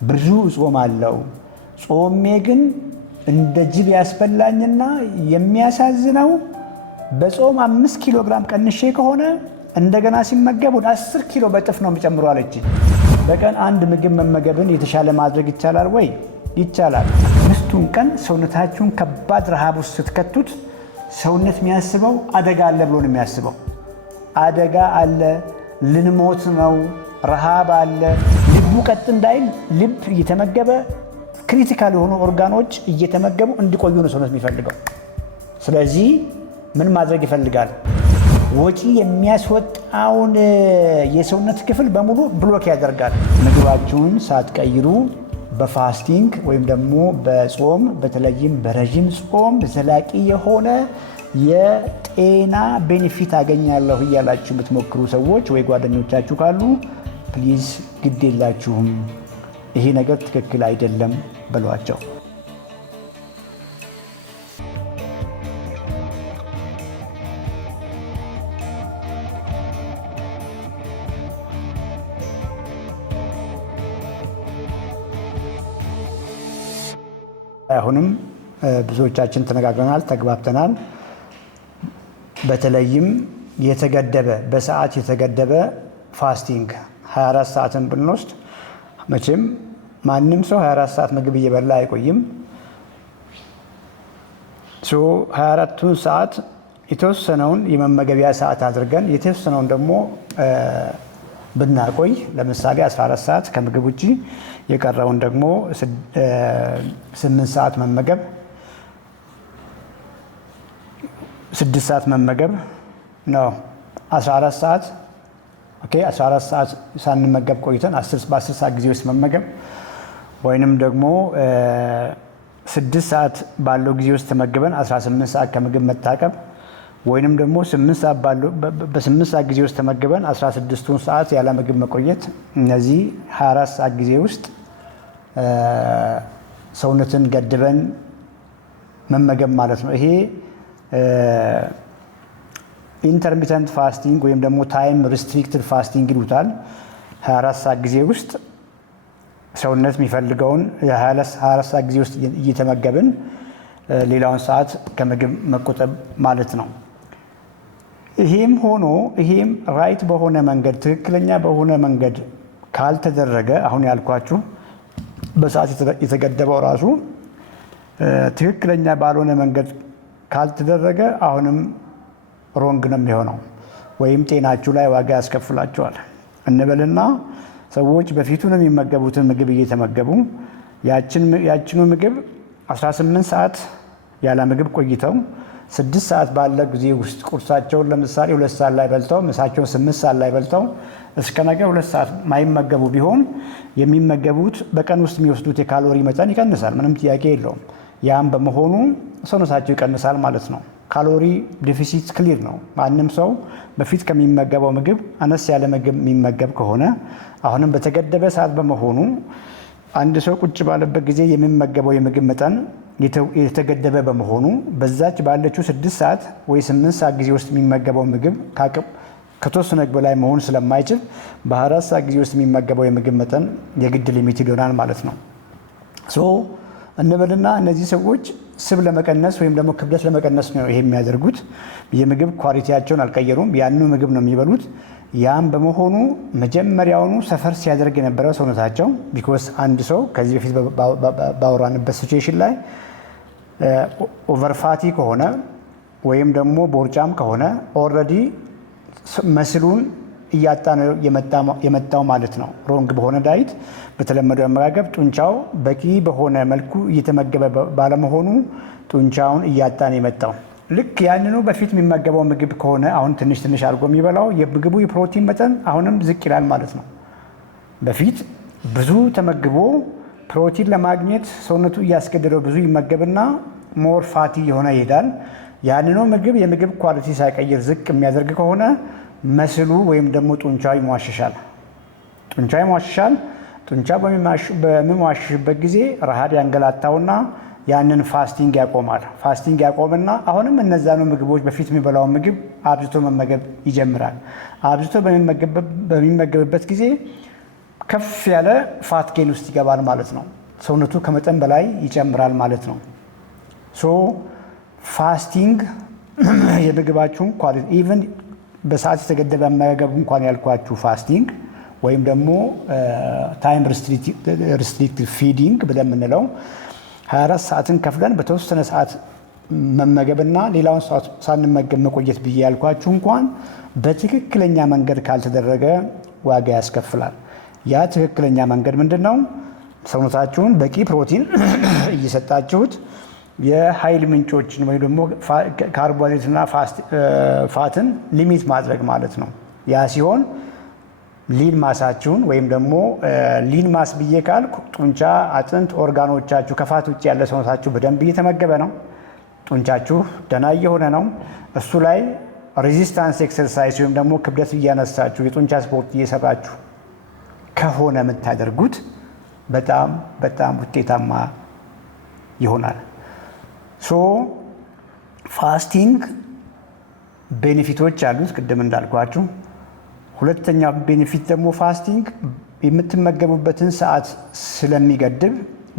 ብዙ እጾማለሁ። ጾሜ ግን እንደ ጅብ ያስበላኝና የሚያሳዝነው በጾም 5 ኪሎ ግራም ቀንሼ ከሆነ እንደገና ሲመገብ ወደ 10 ኪሎ በጥፍ ነው የሚጨምረው አለችኝ። በቀን አንድ ምግብ መመገብን የተሻለ ማድረግ ይቻላል ወይ? ይቻላል። 5ቱን ቀን ሰውነታችሁን ከባድ ረሃብ ውስጥ ስትከቱት ሰውነት የሚያስበው አደጋ አለ ብሎ ነው የሚያስበው። አደጋ አለ፣ ልንሞት ነው፣ ረሃብ አለ። ልቡ ቀጥ እንዳይል ልብ እየተመገበ ክሪቲካል የሆኑ ኦርጋኖች እየተመገቡ እንዲቆዩ ነው ሰውነት የሚፈልገው። ስለዚህ ምን ማድረግ ይፈልጋል? ወጪ የሚያስወጣውን የሰውነት ክፍል በሙሉ ብሎክ ያደርጋል። ምግባችሁን ሳትቀይሩ በፋስቲንግ ወይም ደግሞ በጾም በተለይም በረዥም ጾም ዘላቂ የሆነ የጤና ቤኔፊት አገኛለሁ እያላችሁ የምትሞክሩ ሰዎች ወይ ጓደኞቻችሁ ካሉ ፕሊዝ ግድ የላችሁም፣ ይሄ ነገር ትክክል አይደለም በሏቸው። አሁንም ብዙዎቻችን ተነጋግረናል፣ ተግባብተናል። በተለይም የተገደበ በሰዓት የተገደበ ፋስቲንግ 24 ሰዓትን ብንወስድ መቼም ማንም ሰው 24 ሰዓት ምግብ እየበላ አይቆይም። 24ቱን ሰዓት የተወሰነውን የመመገቢያ ሰዓት አድርገን የተወሰነውን ደግሞ ብናቆይ ለምሳሌ 14 ሰዓት ከምግብ ውጪ የቀረውን ደግሞ 8 ሰዓት መመገብ፣ 6 ሰዓት መመገብ ነው። 14 ሰዓት ኦኬ 14 ሰዓት ሳንመገብ ቆይተን በ10 ሰዓት ጊዜ ውስጥ መመገብ ወይንም ደግሞ 6 ሰዓት ባለው ጊዜ ውስጥ ተመግበን 18 ሰዓት ከምግብ መታቀብ ወይንም ደግሞ 8 ሰዓት በ8 ሰዓት ጊዜ ውስጥ ተመግበን 16ቱን ሰዓት ያለ ምግብ መቆየት። እነዚህ 24 ሰዓት ጊዜ ውስጥ ሰውነትን ገድበን መመገብ ማለት ነው። ይሄ ኢንተርሚተንት ፋስቲንግ ወይም ደግሞ ታይም ሪስትሪክትድ ፋስቲንግ ይሉታል። 24 ሰዓት ጊዜ ውስጥ ሰውነት የሚፈልገውን 24 ሰዓት ጊዜ ውስጥ እየተመገብን ሌላውን ሰዓት ከምግብ መቆጠብ ማለት ነው። ይሄም ሆኖ ይሄም ራይት በሆነ መንገድ ትክክለኛ በሆነ መንገድ ካልተደረገ አሁን ያልኳችሁ በሰዓት የተገደበው ራሱ ትክክለኛ ባልሆነ መንገድ ካልተደረገ አሁንም ሮንግ ነው የሚሆነው፣ ወይም ጤናችሁ ላይ ዋጋ ያስከፍላቸዋል እንበልና ሰዎች በፊቱ ነው የሚመገቡትን ምግብ እየተመገቡ ያችኑ ምግብ 18 ሰዓት ያለ ምግብ ቆይተው 6 ሰዓት ባለ ጊዜ ውስጥ ቁርሳቸውን ለምሳሌ 2 ሰዓት ላይ በልተው ምሳቸውን 8 ሰዓት ላይ በልተው እስከ ነገ 2 ሰዓት ማይመገቡ ቢሆን የሚመገቡት በቀን ውስጥ የሚወስዱት የካሎሪ መጠን ይቀንሳል። ምንም ጥያቄ የለውም። ያም በመሆኑ ሰውነታቸው ይቀንሳል ማለት ነው። ካሎሪ ዴፊሲት ክሊር ነው። ማንም ሰው በፊት ከሚመገበው ምግብ አነስ ያለ ምግብ የሚመገብ ከሆነ አሁንም በተገደበ ሰዓት በመሆኑ አንድ ሰው ቁጭ ባለበት ጊዜ የሚመገበው የምግብ መጠን የተገደበ በመሆኑ በዛች ባለችው 6 ሰዓት ወይ 8 ሰዓት ጊዜ ውስጥ የሚመገበው ምግብ ከተወሰነ በላይ መሆን ስለማይችል በ24 ሰዓት ጊዜ ውስጥ የሚመገበው የምግብ መጠን የግድ ሊሚት ይሆናል ማለት ነው። እንበልና እነዚህ ሰዎች ስብ ለመቀነስ ወይም ደግሞ ክብደት ለመቀነስ ነው ይሄ የሚያደርጉት። የምግብ ኳሊቲያቸውን አልቀየሩም፣ ያንኑ ምግብ ነው የሚበሉት። ያም በመሆኑ መጀመሪያውኑ ሰፈር ሲያደርግ የነበረው ሰውነታቸው ቢኮዝ አንድ ሰው ከዚህ በፊት ባወራንበት ሲቹዌሽን ላይ ኦቨርፋቲ ከሆነ ወይም ደግሞ ቦርጫም ከሆነ ኦልሬዲ መስሉን እያጣ ነው የመጣው ማለት ነው። ሮንግ በሆነ ዳይት በተለመደው አመጋገብ ጡንቻው በቂ በሆነ መልኩ እየተመገበ ባለመሆኑ ጡንቻውን እያጣ ነው የመጣው። ልክ ያንኑ በፊት የሚመገበው ምግብ ከሆነ አሁን ትንሽ ትንሽ አድርጎ የሚበላው የምግቡ የፕሮቲን መጠን አሁንም ዝቅ ይላል ማለት ነው። በፊት ብዙ ተመግቦ ፕሮቲን ለማግኘት ሰውነቱ እያስገደደው ብዙ ይመገብና ሞር ፋቲ የሆነ ይሄዳል። ያንኑ ምግብ የምግብ ኳሊቲ ሳይቀይር ዝቅ የሚያደርግ ከሆነ መስሉ ወይም ደግሞ ጡንቻው ይሟሽሻል። ጡንቻ በሚሟሽሽበት ጊዜ ረሃብ ያንገላታውና ያንን ፋስቲንግ ያቆማል። ፋስቲንግ ያቆምና አሁንም እነዛኑ ምግቦች በፊት የሚበላውን ምግብ አብዝቶ መመገብ ይጀምራል። አብዝቶ በሚመገብበት ጊዜ ከፍ ያለ ፋት ጌን ውስጥ ይገባል ማለት ነው። ሰውነቱ ከመጠን በላይ ይጨምራል ማለት ነው። ሶ ፋስቲንግ የምግባችሁን ኳሊቲ ኢቭን በሰዓት የተገደበ አመጋገብ እንኳን ያልኳችሁ ፋስቲንግ ወይም ደግሞ ታይም ሪስትሪክትድ ፊዲንግ ብለን የምንለው 24 ሰዓትን ከፍለን በተወሰነ ሰዓት መመገብና ሌላውን ሰዓት ሳንመገብ መቆየት ብዬ ያልኳችሁ እንኳን በትክክለኛ መንገድ ካልተደረገ ዋጋ ያስከፍላል። ያ ትክክለኛ መንገድ ምንድን ነው? ሰውነታችሁን በቂ ፕሮቲን እየሰጣችሁት የኃይል ምንጮችን ወይም ደግሞ ካርቦሃይድሬትና ፋትን ሊሚት ማድረግ ማለት ነው። ያ ሲሆን ሊን ማሳችሁን ወይም ደግሞ ሊን ማስ ብዬ ካልኩ ጡንቻ፣ አጥንት፣ ኦርጋኖቻችሁ ከፋት ውጭ ያለ ሰውነታችሁ በደንብ እየተመገበ ነው። ጡንቻችሁ ደህና እየሆነ ነው። እሱ ላይ ሬዚስታንስ ኤክሰርሳይዝ ወይም ደግሞ ክብደት እያነሳችሁ የጡንቻ ስፖርት እየሰራችሁ ከሆነ የምታደርጉት በጣም በጣም ውጤታማ ይሆናል። ሶ ፋስቲንግ ቤኔፊቶች አሉት ቅድም እንዳልኳችሁ። ሁለተኛው ቤኔፊት ደግሞ ፋስቲንግ የምትመገቡበትን ሰዓት ስለሚገድብ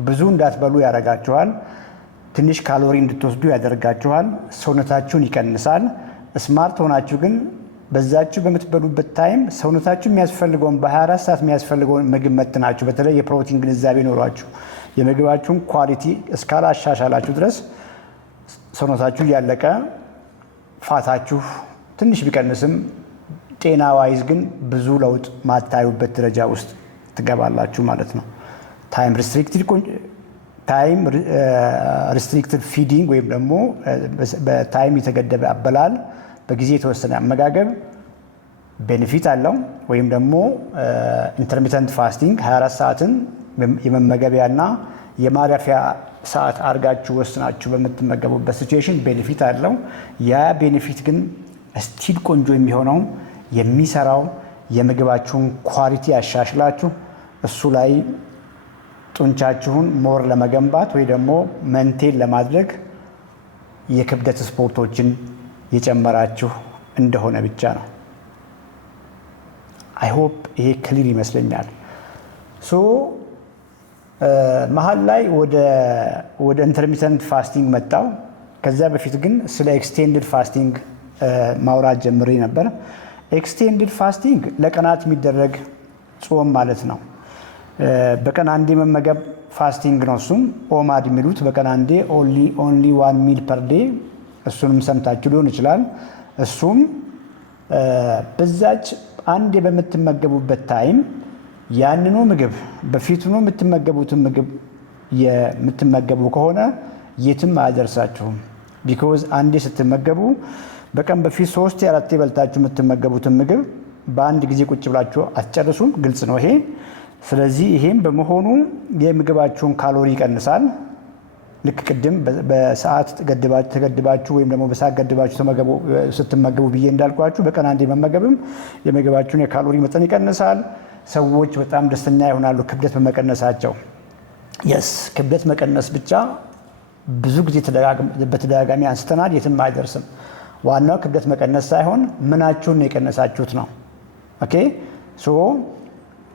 ብዙ እንዳትበሉ ያደርጋችኋል። ትንሽ ካሎሪ እንድትወስዱ ያደርጋችኋል። ሰውነታችሁን ይቀንሳል። ስማርት ሆናችሁ ግን በዛችሁ በምትበሉበት ታይም ሰውነታችሁ የሚያስፈልገውን በ24 ሰዓት የሚያስፈልገውን ምግብ መጥናችሁ፣ በተለይ የፕሮቲን ግንዛቤ ኖሯችሁ የምግባችሁን ኳሊቲ እስካላሻሻላችሁ ድረስ ሰውነታችሁ እያለቀ ፋታችሁ ትንሽ ቢቀንስም ጤና ዋይዝ ግን ብዙ ለውጥ ማታዩበት ደረጃ ውስጥ ትገባላችሁ ማለት ነው። ታይም ሪስትሪክትድ ፊዲንግ ወይም ደግሞ በታይም የተገደበ አበላል፣ በጊዜ የተወሰነ አመጋገብ ቤኔፊት አለው። ወይም ደግሞ ኢንተርሚተንት ፋስቲንግ 24 ሰዓትን የመመገቢያና የማረፊያ ሰዓት አድርጋችሁ ወስናችሁ በምትመገቡበት ሲቹዌሽን ቤኔፊት አለው። ያ ቤኔፊት ግን ስቲል ቆንጆ የሚሆነው የሚሰራው የምግባችሁን ኳሊቲ ያሻሽላችሁ እሱ ላይ ጡንቻችሁን ሞር ለመገንባት ወይ ደግሞ መንቴን ለማድረግ የክብደት ስፖርቶችን የጨመራችሁ እንደሆነ ብቻ ነው። አይ ሆፕ ይሄ ክሊር ይመስለኛል። ሶ መሀል ላይ ወደ ኢንተርሚተንት ፋስቲንግ መጣው። ከዛ በፊት ግን ስለ ኤክስቴንድድ ፋስቲንግ ማውራት ጀምሬ ነበር። ኤክስቴንድድ ፋስቲንግ ለቀናት የሚደረግ ጾም ማለት ነው። በቀን አንዴ መመገብ ፋስቲንግ ነው። እሱም ኦማድ የሚሉት በቀን አንዴ ኦንሊ ዋን ሚል ፐር ዴይ፣ እሱንም ሰምታችሁ ሊሆን ይችላል። እሱም በዛች አንዴ በምትመገቡበት ታይም ያንኑ ምግብ በፊቱኑ የምትመገቡትን ምግብ የምትመገቡ ከሆነ የትም አያደርሳችሁም። ቢኮዝ አንዴ ስትመገቡ በቀን በፊት 3-4 በልታችሁ የምትመገቡትን ምግብ በአንድ ጊዜ ቁጭ ብላችሁ አትጨርሱም። ግልጽ ነው ይሄ። ስለዚህ ይሄም በመሆኑ የምግባችሁን ካሎሪ ይቀንሳል። ልክ ቅድም በሰዓት ተገድባችሁ ወይም ደግሞ በሰዓት ገድባችሁ ስትመገቡ ብዬ እንዳልኳችሁ በቀን አንዴ መመገብም የምግባችሁን የካሎሪ መጠን ይቀንሳል። ሰዎች በጣም ደስተኛ ይሆናሉ ክብደት በመቀነሳቸው። የስ ክብደት መቀነስ ብቻ ብዙ ጊዜ በተደጋጋሚ አንስተናል፣ የትም አይደርስም። ዋናው ክብደት መቀነስ ሳይሆን ምናችሁን የቀነሳችሁት ነው። ኦኬ ሶ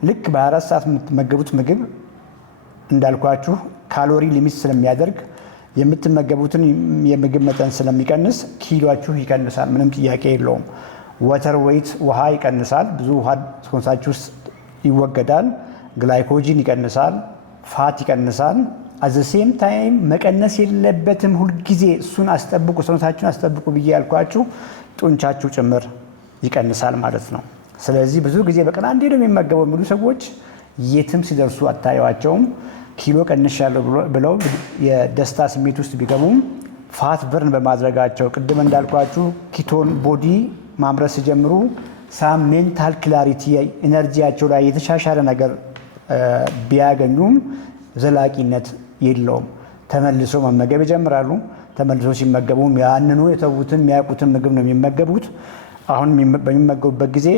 ልክ በ24 ሰዓት የምትመገቡት ምግብ እንዳልኳችሁ ካሎሪ ሊሚት ስለሚያደርግ የምትመገቡትን የምግብ መጠን ስለሚቀንስ ኪሎአችሁ ይቀንሳል። ምንም ጥያቄ የለውም። ወተር ዌይት ውሃ ይቀንሳል። ብዙ ውሃ ሰውነታችሁ ውስጥ ይወገዳል። ግላይኮጂን ይቀንሳል። ፋት ይቀንሳል። አዘ ሴም ታይም መቀነስ የለበትም ሁልጊዜ እሱን አስጠብቁ፣ ሰውነታችሁን አስጠብቁ ብዬ ያልኳችሁ ጡንቻችሁ ጭምር ይቀንሳል ማለት ነው። ስለዚህ ብዙ ጊዜ በቀን አንዴ ነው የሚመገበው የሚሉ ሰዎች የትም ሲደርሱ አታዩዋቸውም። ኪሎ ቀንሻለሁ ብለው የደስታ ስሜት ውስጥ ቢገቡም ፋት በርን በማድረጋቸው ቅድም እንዳልኳችሁ ኪቶን ቦዲ ማምረት ሲጀምሩ ሳም ሜንታል ክላሪቲ ኤነርጂያቸው ላይ የተሻሻለ ነገር ቢያገኙም ዘላቂነት የለውም። ተመልሶ መመገብ ይጀምራሉ። ተመልሶ ሲመገቡም ያንኑ የተዉትን የሚያውቁትን ምግብ ነው የሚመገቡት። አሁን በሚመገቡበት ጊዜ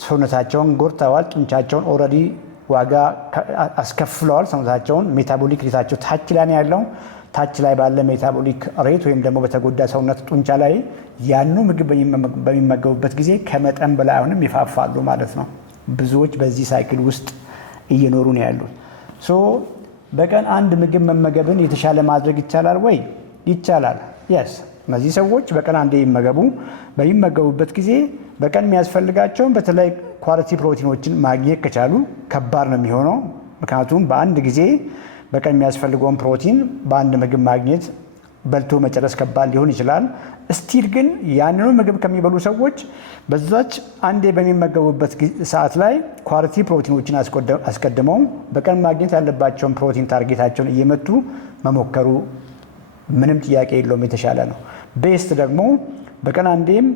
ሰውነታቸውን ጎድተዋል። ጡንቻቸውን ኦልሬዲ ዋጋ አስከፍለዋል። ሰውነታቸውን ሜታቦሊክ ሬታቸው ታች ላይ ነው ያለው። ታች ላይ ባለ ሜታቦሊክ ሬት ወይም ደግሞ በተጎዳ ሰውነት ጡንቻ ላይ ያኑ ምግብ በሚመገቡበት ጊዜ ከመጠን በላይ አሁንም ይፋፋሉ ማለት ነው። ብዙዎች በዚህ ሳይክል ውስጥ እየኖሩ ነው ያሉት። ሶ በቀን አንድ ምግብ መመገብን የተሻለ ማድረግ ይቻላል ወይ? ይቻላል። የስ እነዚህ ሰዎች በቀን አንዴ ይመገቡ። በሚመገቡበት ጊዜ በቀን የሚያስፈልጋቸውን በተለይ ኳሊቲ ፕሮቲኖችን ማግኘት ከቻሉ ከባድ ነው የሚሆነው። ምክንያቱም በአንድ ጊዜ በቀን የሚያስፈልገውን ፕሮቲን በአንድ ምግብ ማግኘት በልቶ መጨረስ ከባድ ሊሆን ይችላል። ስቲል ግን ያንኑ ምግብ ከሚበሉ ሰዎች በዛች አንዴ በሚመገቡበት ሰዓት ላይ ኳሊቲ ፕሮቲኖችን አስቀድመው በቀን ማግኘት ያለባቸውን ፕሮቲን ታርጌታቸውን እየመቱ መሞከሩ ምንም ጥያቄ የለውም፣ የተሻለ ነው። ቤስት ደግሞ በቀን አንዴም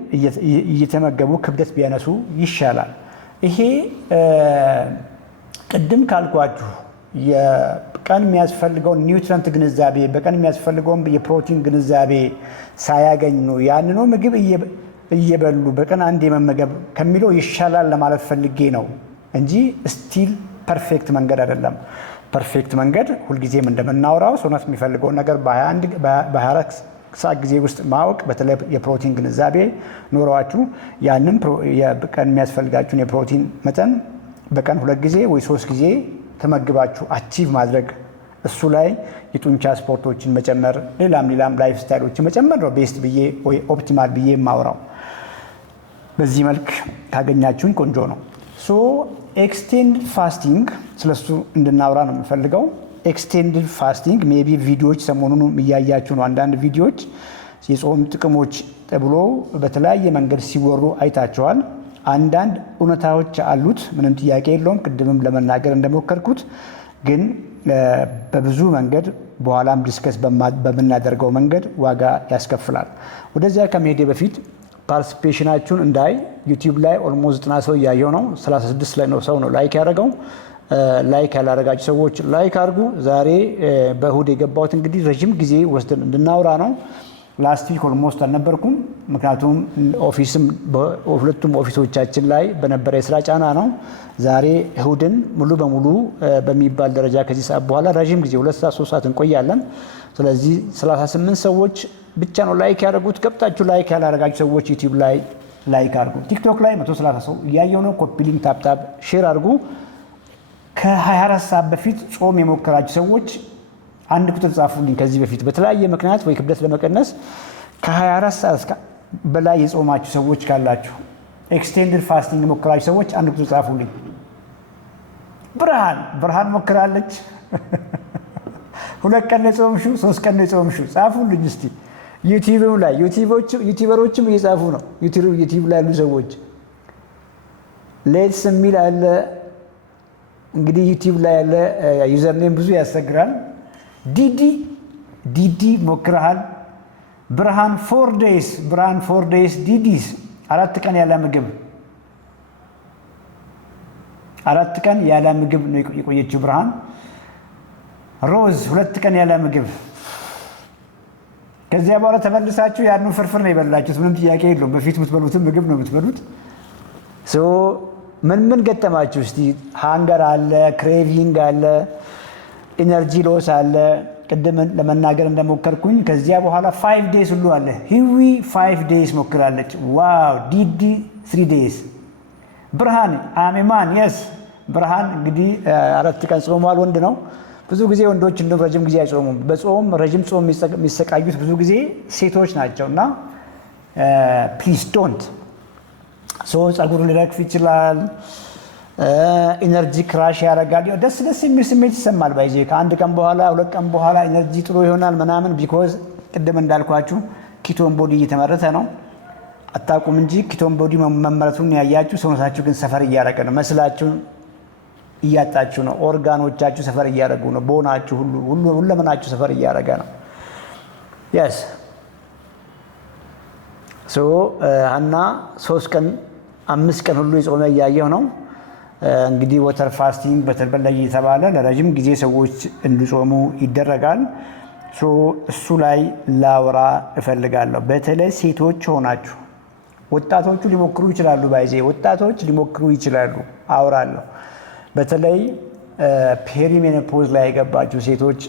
እየተመገቡ ክብደት ቢያነሱ ይሻላል። ይሄ ቅድም ካልኳችሁ የቀን የሚያስፈልገውን ኒውትረንት ግንዛቤ በቀን የሚያስፈልገውን የፕሮቲን ግንዛቤ ሳያገኙ ያንኑ ምግብ እየበሉ በቀን አንዴ መመገብ ከሚለው ይሻላል ለማለት ፈልጌ ነው እንጂ ስቲል ፐርፌክት መንገድ አይደለም። ፐርፌክት መንገድ ሁልጊዜም እንደምናወራው ሰውነት የሚፈልገውን ነገር በ24 ሰዓት ጊዜ ውስጥ ማወቅ፣ በተለይ የፕሮቲን ግንዛቤ ኖረዋችሁ ያንን በቀን የሚያስፈልጋችሁን የፕሮቲን መጠን በቀን 2 ጊዜ ወይ 3 ጊዜ ተመግባችሁ አቺቭ ማድረግ፣ እሱ ላይ የጡንቻ ስፖርቶችን መጨመር፣ ሌላም ላይፍ ስታይሎችን መጨመር ነው ቤስት ብዬ ወይ ኦፕቲማል ብዬ የማወራው። በዚህ መልክ ካገኛችሁን ቆንጆ ነው። ሶ ኤክስቴንድ ፋስቲንግ ስለሱ እንድናወራ ነው የምፈልገው። ኤክስቴንድ ፋስቲንግ ሜቢ ቪዲዮዎች ሰሞኑን እያያችሁ ነው። አንዳንድ ቪዲዮዎች የጾም ጥቅሞች ተብሎ በተለያየ መንገድ ሲወሩ አይታቸዋል። አንዳንድ እውነታዎች አሉት፣ ምንም ጥያቄ የለውም። ቅድምም ለመናገር እንደሞከርኩት ግን በብዙ መንገድ በኋላም ዲስከስ በምናደርገው መንገድ ዋጋ ያስከፍላል። ወደዚያ ከመሄዴ በፊት ፓርቲሲፔሽናችሁን እንዳይ ዩቲዩብ ላይ ኦልሞስት 90 ሰው እያየው ነው። 36 ላይ ነው ሰው ነው ላይክ ያደረገው። ላይክ ያላደረጋችሁ ሰዎች ላይክ አድርጉ። ዛሬ በእሁድ የገባሁት እንግዲህ ረዥም ጊዜ ወስደን እንድናወራ ነው። ላስት ዊክ ኦልሞስት አልነበርኩም፣ ምክንያቱም ኦፊስም ሁለቱም ኦፊሶቻችን ላይ በነበረ የስራ ጫና ነው። ዛሬ እሁድን ሙሉ በሙሉ በሚባል ደረጃ ከዚህ ሰዓት በኋላ ረዥም ጊዜ 2 ሰዓት 3 ሰዓት እንቆያለን። ስለዚህ 38 ሰዎች ብቻ ነው ላይክ ያደረጉት። ገብታችሁ ላይክ ያላደረጋችሁ ሰዎች ዩቲዩብ ላይ ላይክ አድርጉ። ቲክቶክ ላይ 130 ሰው እያየው ነው። ኮፒ ሊንክ ታፕታፕ ሼር አድርጉ። ከ24 ሰዓት በፊት ጾም የሞከራችሁ ሰዎች አንድ ቁጥር ጻፉልኝ። ከዚህ በፊት በተለያየ ምክንያት ወይ ክብደት ለመቀነስ ከ24 ሰዓት በላይ የጾማችሁ ሰዎች ካላችሁ ኤክስቴንድድ ፋስቲንግ የሞከራችሁ ሰዎች አንድ ቁጥር ጻፉልኝ። ብርሃን ሞክራለች። 2 ቀን የጾምሽው 3 ቀን የጾምሽው ጻፉልኝ እስቲ። ዩቲዩብ ላይ ዩቲዩበሮችም እየጻፉ ነው። ዩቲዩብ ላይ ያሉ ሰዎች ሌትስ የሚል አለ። እንግዲህ ዩቲዩብ ላይ ያለ ዩዘርኔም ብዙ ያስቸግራል። ዲዲ ሞክረሃል። ብርሃን 4 ዴይስ ዲዲስ 4 ቀን ያለ ምግብ 4 ቀን ያለ ምግብ ነው የቆየችው ብርሃን። ሮዝ 2 ቀን ያለ ምግብ። ከዚያ በኋላ ተመልሳችሁ ያንን ፍርፍር ነው የበላችሁት። ምንም ጥያቄ የለውም። በፊት የምትበሉትን ምግብ ነው የምትበሉት። ምን ገጠማችሁ እስቲ? ሃንገር አለ፣ ክሬቪንግ አለ፣ ኢነርጂ ሎስ አለ። ቅድም ለመናገር እንደሞከርኩኝ ከዚያ በኋላ 5 ዴይስ ሁሉ አለ። ሂዊ 5 ዴይስ ሞክራለች። ዋው። ዲዲ 3 ዴይስ። ብርሃን አሜማን የስ ብርሃን እንግዲህ 4 ቀን ጾሟል። ወንድ ነው። ብዙ ጊዜ ወንዶች እንደውም ረጅም ጊዜ አይጾሙም። በጾም ረጅም ጾም የሚሰቃዩት ብዙ ጊዜ ሴቶች ናቸው። እና ፕሊዝ ዶንት ጸጉር ሊረግፍ ይችላል። ኢነርጂ ክራሽ ያደርጋል። ደስ የሚል ስሜት ይሰማል። ባይዜ ከ1 ቀን በኋላ 2 ቀን በኋላ ኢነርጂ ጥሩ ይሆናል ምናምን። ቢኮዝ ቅድም እንዳልኳችሁ ኪቶን ቦዲ እየተመረተ ነው። አታውቁም እንጂ ኪቶን ቦዲ መመረቱን ያያችሁ፣ ሰውነታችሁ ግን ሰፈር እያደረገ ነው። መስላችሁን እያጣችሁ ነው። ኦርጋኖቻችሁ ሰፈር እያደረጉ ነው። ቦናችሁ ሁለመናችሁ ሰፈር እያደረገ ነው። የስ እና 3 ቀን 5 ቀን ሁሉ የጾመ እያየሁ ነው። እንግዲህ ወተር ፋስቲንግ በተለይ የተባለ ለረጅም ጊዜ ሰዎች እንዲጾሙ ይደረጋል። እሱ ላይ ላውራ እፈልጋለሁ። በተለይ ሴቶች ሆናችሁ ወጣቶቹ ሊሞክሩ ይችላሉ። ባይዜ ወጣቶች ሊሞክሩ ይችላሉ። አውራለሁ። በተለይ ፔሪሜኖፖዝ ላይ የገባችሁ ሴቶች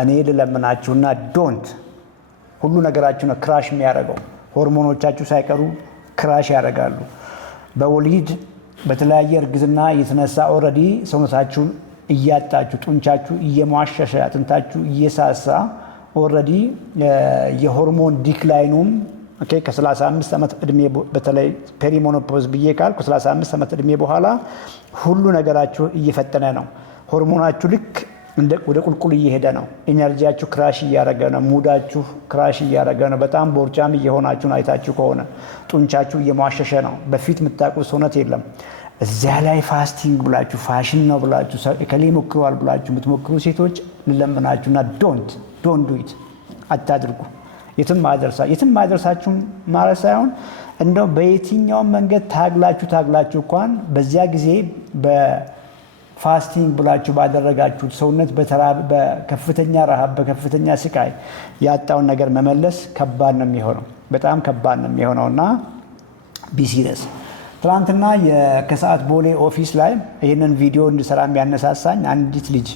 እኔ ልለምናችሁና ዶንት ሁሉ ነገራችሁ ነው ክራሽ የሚያደርገው። ሆርሞኖቻችሁ ሳይቀሩ ክራሽ ያደርጋሉ። በወሊድ በተለያየ እርግዝና የተነሳ ኦልሬዲ ሰውነታችሁን እያጣችሁ ጡንቻችሁ እየሟሸሸ አጥንታችሁ እየሳሳ ኦልሬዲ የሆርሞን ዲክላይኑም ኦኬ ከ35 ዓመት እድሜ በተለይ ፔሪሞኖፖዝ ብዬ ካልኩ 35 ዓመት እድሜ በኋላ ሁሉ ነገራችሁ እየፈጠነ ነው። ሆርሞናችሁ ልክ ወደ ቁልቁል እየሄደ ነው። ኢነርጂያችሁ ክራሽ እያደረገ ነው። ሙዳችሁ ክራሽ እያደረገ ነው። በጣም ቦርጫም እየሆናችሁ አይታችሁ ከሆነ ጡንቻችሁ እየሟሸሸ ነው። በፊት የምታውቁት ሰውነት የለም። እዚያ ላይ ፋስቲንግ ብላችሁ ፋሽን ነው ብላችሁ ከሌ ሞክሯል ብላችሁ የምትሞክሩ ሴቶች ልለምናችሁና ዶንት ዱ ኢት አታድርጉ። የትም ማድረሳችሁ ማለት ሳይሆን እንደው በየትኛውም መንገድ ታግላችሁ እንኳን በዚያ ጊዜ በፋስቲንግ ብላችሁ ባደረጋችሁት ሰውነት በከፍተኛ ረሃብ በከፍተኛ ስቃይ ያጣውን ነገር መመለስ ከባድ ነው የሚሆነው፣ በጣም ከባድ ነው የሚሆነውና ቢሲረስ ትናንትና ከሰዓት ቦሌ ኦፊስ ላይ ይህንን ቪዲዮ እንድሰራ የሚያነሳሳኝ አንዲት ልጅ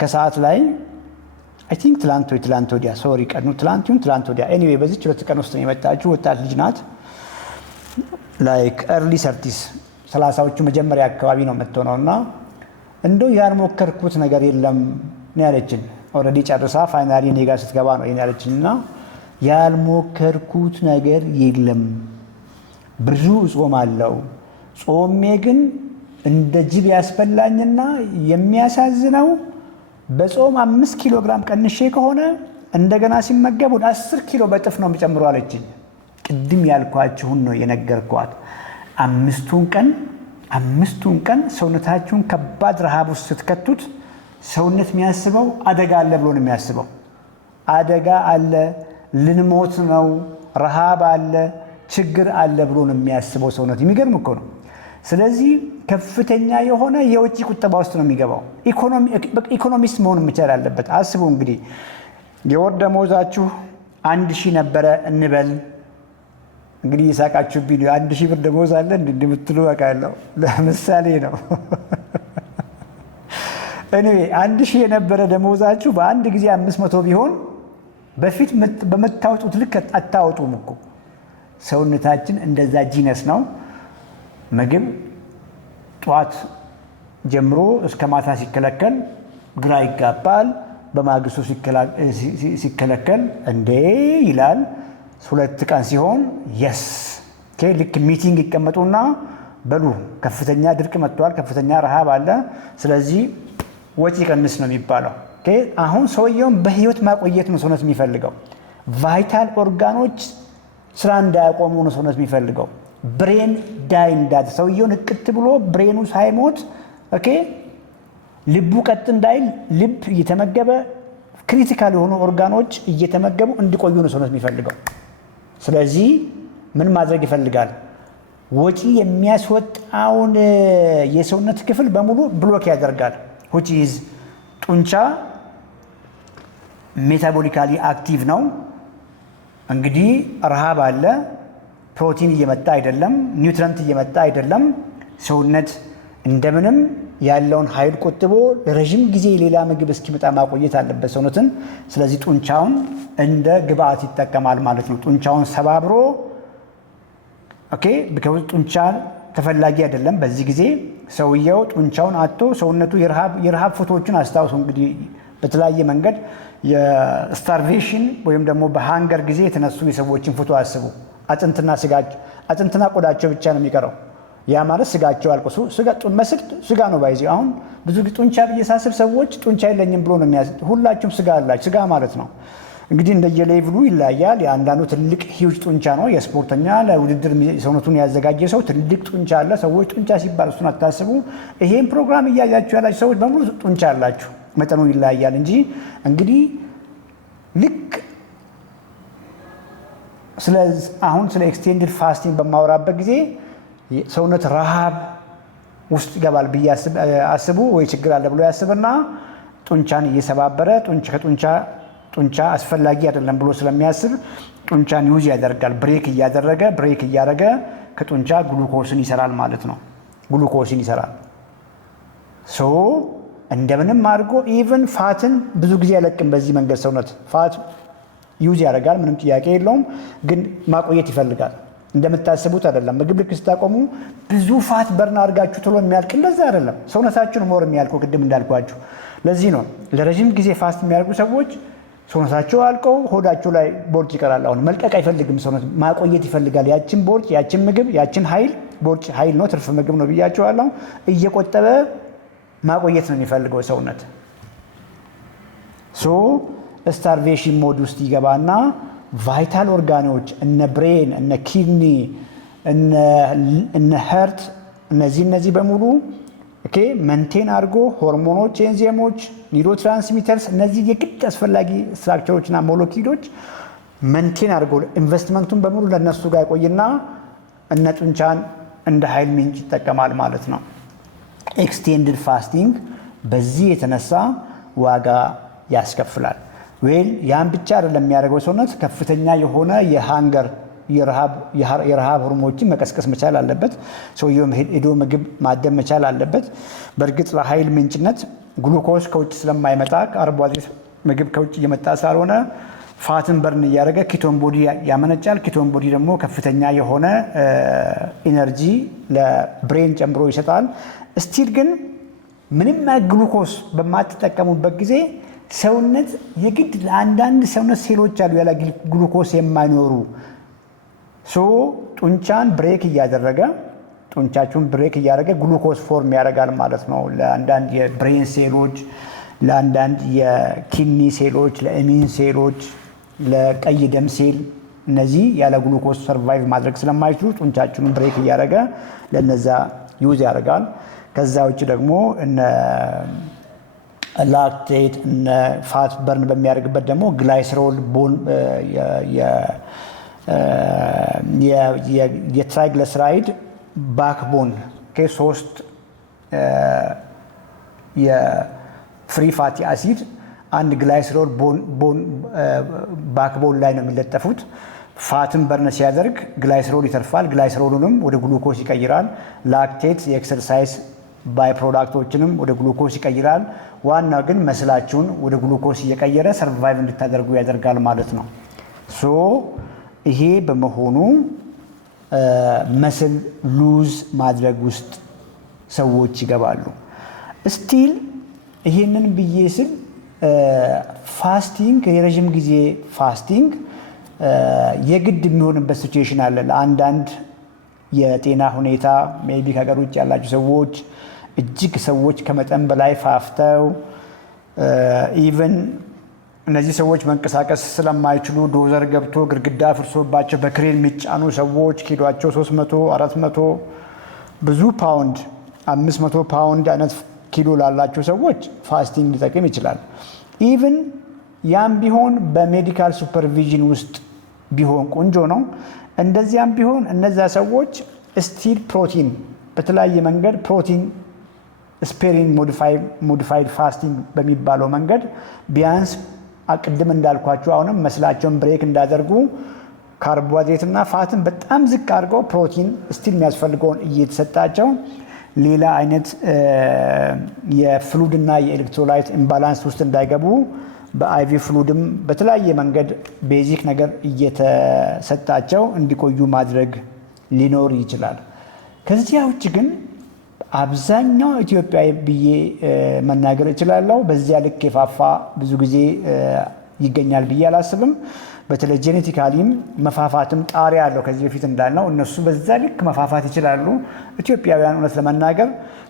ከሰዓት ላይ አይ ቲንክ ትላንት ወዲያ ሶሪ ቀኑ ትላንት ወዲያ ኤኒዌይ በዚች 2 ቀን ውስጥ ነው የመጣችው። ወጣት ልጅ ናት። ላይክ ኤርሊ ሰርቲስ 30ዎቹ መጀመሪያ አካባቢ ነው የምትሆነውና እንደው ያልሞከርኩት ነገር የለም ነው ያለችን። ኦልሬዲ ጨርሳ ፋይናሊ እኔ ጋር ስትገባ ነው ያለችንና ያልሞከርኩት ነገር የለም፣ ብዙ እጾማለሁ፣ ጾሜ ግን እንደ ጅብ ያስበላኝና የሚያሳዝነው በጾም 5 ኪሎ ግራም ቀንሼ ከሆነ እንደገና ሲመገብ ወደ 10 ኪሎ በጥፍ ነው የሚጨምረው አለችኝ። ቅድም ያልኳችሁን ነው የነገርኳት። 5ቱን ቀን ሰውነታችሁን ከባድ ረሃብ ውስጥ ስትከቱት ሰውነት የሚያስበው አደጋ አለ ብሎ ነው የሚያስበው። አደጋ አለ፣ ልንሞት ነው፣ ረሃብ አለ፣ ችግር አለ ብሎ ነው የሚያስበው ሰውነት። የሚገርም እኮ ነው። ስለዚህ ከፍተኛ የሆነ የውጭ ቁጠባ ውስጥ ነው የሚገባው። ኢኮኖሚስት መሆን መቻል አለበት። አስቡ እንግዲህ የወር ደመወዛችሁ 1000 ነበረ እንበል። እንግዲህ የሳቃችሁ ቪዲዮ 1000 ብር ደመወዝ አለ እንደምትሉ አውቃለሁ። ለምሳሌ ነው። anyway 1000 የነበረ ደመወዛችሁ በአንድ ጊዜ 500 ቢሆን በፊት በመታወጡት ልክ አታወጡም እኮ። ሰውነታችን እንደዛ ጂነስ ነው። ምግብ ጧት ጀምሮ እስከ ማታ ሲከለከል ግራ ይጋባል። በማግስቱ ሲከለከል እንዴ ይላል። 2 ቀን ሲሆን የስ ልክ ሚቲንግ ይቀመጡና በሉ ከፍተኛ ድርቅ መጥቷል፣ ከፍተኛ ረሃብ አለ፣ ስለዚህ ወጪ ቀንስ ነው የሚባለው። አሁን ሰውየውን በህይወት ማቆየት ነው ሰውነት የሚፈልገው። ቫይታል ኦርጋኖች ስራ እንዳያቆሙ ነው ሰውነት የሚፈልገው። ብሬን ዳይ እንዳት ሰውየውን እቅት ብሎ ብሬኑ ሳይሞት ልቡ ቀጥ እንዳይል ልብ እየተመገበ ክሪቲካል የሆኑ ኦርጋኖች እየተመገቡ እንዲቆዩ ነው ሰውነት የሚፈልገው። ስለዚህ ምን ማድረግ ይፈልጋል? ወጪ የሚያስወጣውን የሰውነት ክፍል በሙሉ ብሎክ ያደርጋል። which is ጡንቻ ሜታቦሊካሊ አክቲቭ ነው። እንግዲህ ረሃብ አለ፣ ፕሮቲን እየመጣ አይደለም፣ ኒውትረንት እየመጣ አይደለም። ሰውነት እንደምንም ያለውን ኃይል ቆጥቦ ረጅም ጊዜ ሌላ ምግብ እስኪመጣ ማቆየት አለበት ሰውነትን። ስለዚህ ጡንቻውን እንደ ግብአት ይጠቀማል ማለት ነው። ጡንቻውን ሰባብሮ ጡንቻ ተፈላጊ አይደለም። በዚህ ጊዜ ሰውየው ጡንቻውን አጥቶ ሰውነቱ የረሃብ ፎቶዎችን አስታውሱ። እንግዲህ በተለያየ መንገድ የስታርቬሽን ወይም ደግሞ በሃንገር ጊዜ የተነሱ የሰዎችን ፎቶ አስቡ። አጥንትና ቆዳቸው ብቻ ነው የሚቀረው። ያ ማለት ስጋቸው አልቆ ስጋ ነው ባይዚ። አሁን ብዙ ጡንቻ ብዬ ሳስብ ሰዎች ጡንቻ የለኝም ብሎ ነው የሚያዝ። ሁላችሁም ስጋ አላችሁ። ስጋ ማለት ነው እንግዲህ እንደየሌቭሉ ይለያያል። የአንዳንዱ ትልቅ ሂውጅ ጡንቻ ነው። የስፖርተኛ ለውድድር ሰውነቱን ያዘጋጀ ሰው ትልቅ ጡንቻ አለ። ሰዎች ጡንቻ ሲባል እሱን አታስቡ። ይሄን ፕሮግራም እያያችሁ ያላችሁ ሰዎች በሙሉ ጡንቻ አላችሁ። መጠኑ ይለያያል እንጂ እንግዲህ ልክ አሁን ስለ ኤክስቴንድድ ፋስቲንግ በማወራበት ጊዜ ሰውነት ረሃብ ውስጥ ይገባል ብዬ አስቡ። ወይ ችግር አለ ብሎ ያስብና ጡንቻን እየሰባበረ ጡንቻ አስፈላጊ አይደለም ብሎ ስለሚያስብ ጡንቻን ዩዝ ያደርጋል። ብሬክ እያደረገ ከጡንቻ ግሉኮስን ይሰራል ማለት ነው። ግሉኮስን ይሰራል። እንደምንም አድርጎ ኢቭን ፋትን ብዙ ጊዜ አይለቅም። በዚህ መንገድ ሰውነት ፋት ዩዝ ያደርጋል፣ ምንም ጥያቄ የለውም። ግን ማቆየት ይፈልጋል። እንደምታስቡት አይደለም። ምግብ ልክ ስታቆሙ ብዙ ፋት በርን አድርጋችሁ ቶሎ የሚያልቅ እንደዛ አይደለም። ሰውነታችሁን ሞር የሚያልቀው ቅድም እንዳልኳችሁ። ለዚህ ነው ለረጅም ጊዜ ፋስት የሚያደርጉ ሰዎች ሰውነታቸው አልቀው ሆዳቸው ላይ ቦርጭ ይቀራል። አሁን መልቀቅ አይፈልግም ሰውነት ማቆየት ይፈልጋል። ያችን ቦርጭ ያችን ምግብ ያችን ኃይል ቦርጭ ኃይል ነው ትርፍ ምግብ ነው ብያቸዋለሁ። እየቆጠበ ማቆየት ነው የሚፈልገው ሰውነት። ሶ ስታርቬሽን ሞድ ውስጥ ይገባና ቫይታል ኦርጋኖች እነ ብሬን እነ ኪድኒ እነ ሀርት እነዚህ በሙሉ ኦኬ መንቴን አድርጎ ሆርሞኖች፣ ኤንዛይሞች፣ ኒውሮትራንስሚተርስ እነዚህ የግድ አስፈላጊ ስትራክቸሮችና ሞለኪውሎች መንቴን አድርጎ ኢንቨስትመንቱን በሙሉ ለነሱ ጋር ይቆይና እነ ጡንቻን እንደ ኃይል ምንጭ ይጠቀማል ማለት ነው። ኤክስቴንድድ ፋስቲንግ በዚህ የተነሳ ዋጋ ያስከፍላል። ዌል ያን ብቻ አይደለም የሚያደርገው ሰውነት ከፍተኛ የሆነ የሃንገር የረሃብ ሆርሞኖችን መቀስቀስ መቻል አለበት። ሰውየው ሄዶ ምግብ ማደም መቻል አለበት። በእርግጥ ለኃይል ምንጭነት ግሉኮስ ከውጭ ስለማይመጣ ካርቦሃይድሬት ምግብ ከውጭ እየመጣ ስላልሆነ ፋትን በርን እያደረገ ኪቶን ቦዲ ያመነጫል። ኪቶን ቦዲ ደግሞ ከፍተኛ የሆነ ኢነርጂ ለብሬን ጨምሮ ይሰጣል። ስቲል ግን ምንም ግሉኮስ በማትጠቀሙበት ጊዜ ሰውነት የግድ ለአንዳንድ ሰውነት ሴሎች አሉ ያለ ግሉኮስ የማይኖሩ ጡንቻን ብሬክ እያደረገ ጡንቻችሁን ብሬክ እያደረገ ግሉኮስ ፎርም ያደርጋል ማለት ነው። ለአንዳንድ የብሬን ሴሎች፣ ለአንዳንድ የኪድኒ ሴሎች፣ ለኢሚን ሴሎች፣ ለቀይ ደም ሴል እነዚህ ያለ ግሉኮስ ሰርቫይቭ ማድረግ ስለማይችሉ ጡንቻችሁን ብሬክ እያደረገ ለነዛ ዩዝ ያደርጋል። ከዛ ውጭ ደግሞ እነ ላክቴት እነ ፋት በርን በሚያደርግበት ደግሞ ግላይሰሮል ቦን የትራይግሊሰራይድ ባክቦን ሶስት የፍሪ ፋቲ አሲድ አንድ ግላይሰሮል ባክቦን ላይ ነው የሚለጠፉት። ፋትን በርን ሲያደርግ ግላይሰሮል ይተርፋል። ግላይሰሮሉንም ወደ ግሉኮስ ይቀይራል። ላክቴት የኤክሰርሳይዝ ባይ ፕሮዳክቶችንም ወደ ግሉኮስ ይቀይራል። ዋናው ግን መስላችሁን ወደ ግሉኮስ እየቀየረ ሰርቫይቭ እንድታደርጉ ያደርጋል ማለት ነው። ሶ ይሄ በመሆኑ መስል ሉዝ ማድረግ ውስጥ ሰዎች ይገባሉ። ስቲል ይሄንን ብዬ ስል ፋስቲንግ የረዥም ጊዜ ፋስቲንግ የግድ የሚሆንበት ሲቹዌሽን አለ። ለአንዳንድ የጤና ሁኔታ ሜቢ ከሀገር ውጭ ያላችሁ ሰዎች እጅግ ሰዎች ከመጠን በላይ ፋፍተው ኢቨን እነዚህ ሰዎች መንቀሳቀስ ስለማይችሉ ዶዘር ገብቶ ግድግዳ ፍርሶባቸው በክሬን የሚጫኑ ሰዎች ኪሏቸው 300 400 ብዙ ፓውንድ 500 ፓውንድ አይነት ኪሎ ላላቸው ሰዎች ፋስቲንግ ሊጠቅም ይችላል። ኢቨን ያም ቢሆን በሜዲካል ሱፐርቪዥን ውስጥ ቢሆን ቆንጆ ነው። እንደዚያም ቢሆን እነዛ ሰዎች ስቲል ፕሮቲን በተለያየ መንገድ ፕሮቲን ስፔሪንግ ሞዲፋይድ ፋስቲንግ በሚባለው መንገድ ቢያንስ ቅድም እንዳልኳቸው አሁንም መስላቸውን ብሬክ እንዳደርጉ ካርቦሃይድሬትና ፋትን በጣም ዝቅ አድርገው ፕሮቲን ስቲል የሚያስፈልገውን እየተሰጣቸው ሌላ አይነት የፍሉድና የኤሌክትሮላይት ኢምባላንስ ውስጥ እንዳይገቡ በአይቪ ፍሉድም በተለያየ መንገድ ቤዚክ ነገር እየተሰጣቸው እንዲቆዩ ማድረግ ሊኖር ይችላል። ከዚያ ውጭ ግን አብዛኛው ኢትዮጵያዊ ብዬ መናገር እችላለሁ በዚያ ልክ የፋፋ ብዙ ጊዜ ይገኛል ብዬ አላስብም። በተለይ ጄኔቲካሊም መፋፋትም ጣሪያ አለው። ከዚህ በፊት እንዳልነው እነሱ በዛ ልክ መፋፋት ይችላሉ። ኢትዮጵያውያን እውነት ለመናገር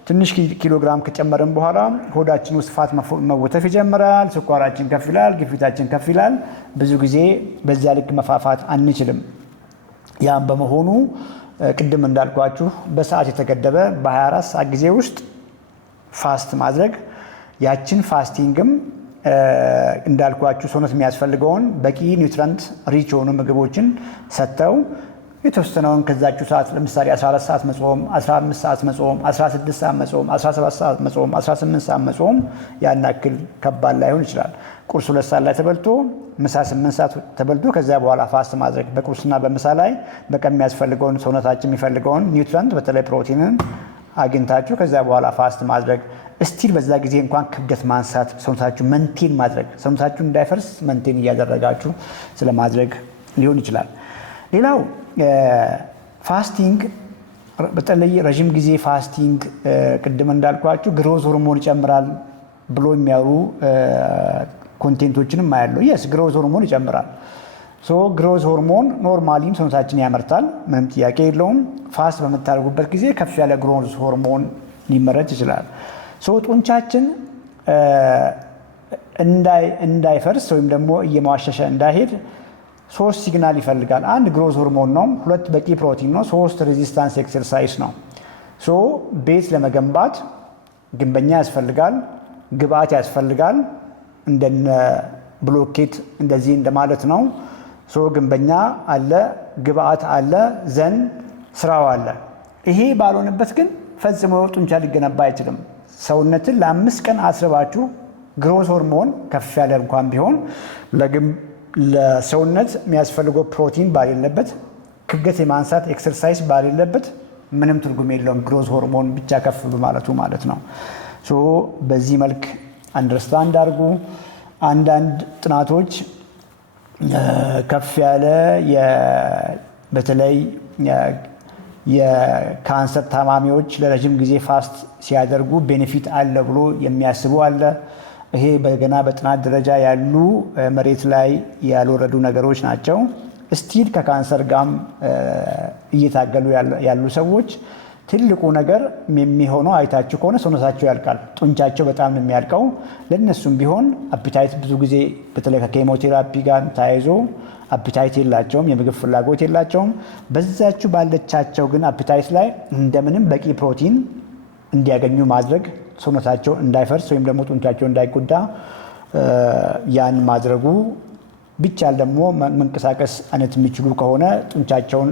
ትንሽ ኪሎግራም ከጨመረን በኋላ ሆዳችን ውስጥ ፋት መወተፍ ይጀምራል። ስኳራችን ከፍ ይላል፣ ግፊታችን ከፍ ይላል። ብዙ ጊዜ በዚያ ልክ መፋፋት አንችልም። ያም በመሆኑ ቅድም እንዳልኳችሁ በሰዓት የተገደበ በ24 ሰዓት ጊዜ ውስጥ ፋስት ማድረግ ያችን ፋስቲንግም እንዳልኳችሁ ሰውነት የሚያስፈልገውን በቂ ኒውትረንት ሪች የሆኑ ምግቦችን ሰጥተው የተወሰነውን ከዛችሁ ሰዓት ለምሳሌ 14 ሰዓት መጾም፣ 15 ሰዓት መጾም፣ 16 ሰዓት መጾም፣ 17 ሰዓት መጾም፣ 18 ሰዓት መጾም ያን ያክል ከባድ ላይሆን ይችላል። ቁርስ 2 ሰዓት ላይ ተበልቶ ምሳ 8 ሰዓት ተበልቶ ከዚያ በኋላ ፋስት ማድረግ በቁርስና በምሳ ላይ በቀን የሚያስፈልገውን ሰውነታችን የሚፈልገውን ኒውትረንት በተለይ ፕሮቲንን አግኝታችሁ ከዚያ በኋላ ፋስት ማድረግ እስቲል በዛ ጊዜ እንኳን ክብደት ማንሳት ሰውነታችሁ መንቴን ማድረግ ሰውነታችሁ እንዳይፈርስ መንቴን እያደረጋችሁ ስለማድረግ ሊሆን ይችላል። ሌላው ፋስቲንግ በተለይ ረዥም ጊዜ ፋስቲንግ ቅድም እንዳልኳችሁ ግሮዝ ሆርሞን ይጨምራል ብሎ የሚያወሩ ኮንቴንቶችንም አያለው። የስ ግሮዝ ሆርሞን ይጨምራል። ግሮዝ ሆርሞን ኖርማሊም ሰውነታችን ያመርታል፣ ምንም ጥያቄ የለውም። ፋስት በምታደርጉበት ጊዜ ከፍ ያለ ግሮዝ ሆርሞን ሊመረት ይችላል። ጡንቻችን እንዳይፈርስ ወይም ደግሞ እየማዋሸሸ እንዳይሄድ 3 ሲግናል ይፈልጋል። 1 ግሮዝ ሆርሞን ነው፣ 2 በቂ ፕሮቲን ነው፣ 3 ሬዚስታንስ ኤክሰርሳይዝ ነው። ቤት ለመገንባት ግንበኛ ያስፈልጋል፣ ግብአት ያስፈልጋል። እንደነ ብሎኬት እንደዚህ እንደማለት ነው። ግንበኛ አለ፣ ግብአት አለ፣ ዘን ስራው አለ። ይሄ ባልሆነበት ግን ፈጽሞ ጡንቻ ሊገነባ አይችልም። ሰውነትን ለ5 ቀን አስርባችሁ ግሮዝ ሆርሞን ከፍ ያለ እንኳን ቢሆን ለሰውነት የሚያስፈልገው ፕሮቲን ባሌለበት፣ ክብደት የማንሳት ኤክሰርሳይዝ ባሌለበት ምንም ትርጉም የለውም። ግሮዝ ሆርሞን ብቻ ከፍ በማለቱ ማለት ነው። በዚህ መልክ አንደርስታንድ አድርጉ። አንዳንድ ጥናቶች ከፍ ያለ በተለይ የካንሰር ታማሚዎች ለረጅም ጊዜ ፋስት ሲያደርጉ ቤኔፊት አለ ብሎ የሚያስቡ አለ። ይሄ በገና በጥናት ደረጃ ያሉ መሬት ላይ ያልወረዱ ነገሮች ናቸው። ስቲል ከካንሰር ጋርም እየታገሉ ያሉ ሰዎች ትልቁ ነገር የሚሆነው አይታችሁ ከሆነ ሰውነታቸው ያልቃል፣ ጡንቻቸው በጣም ነው የሚያልቀው። ለነሱም ቢሆን አፒታይት ብዙ ጊዜ በተለይ ከኬሞቴራፒ ጋር ተያይዞ አፒታይት የላቸውም፣ የምግብ ፍላጎት የላቸውም። በዛችሁ ባለቻቸው ግን አፒታይት ላይ እንደምንም በቂ ፕሮቲን እንዲያገኙ ማድረግ፣ ሰውነታቸው እንዳይፈርስ ወይም ደግሞ ጡንቻቸው እንዳይጎዳ ያን ማድረጉ ቢቻል ደግሞ መንቀሳቀስ አይነት የሚችሉ ከሆነ ጡንቻቸውን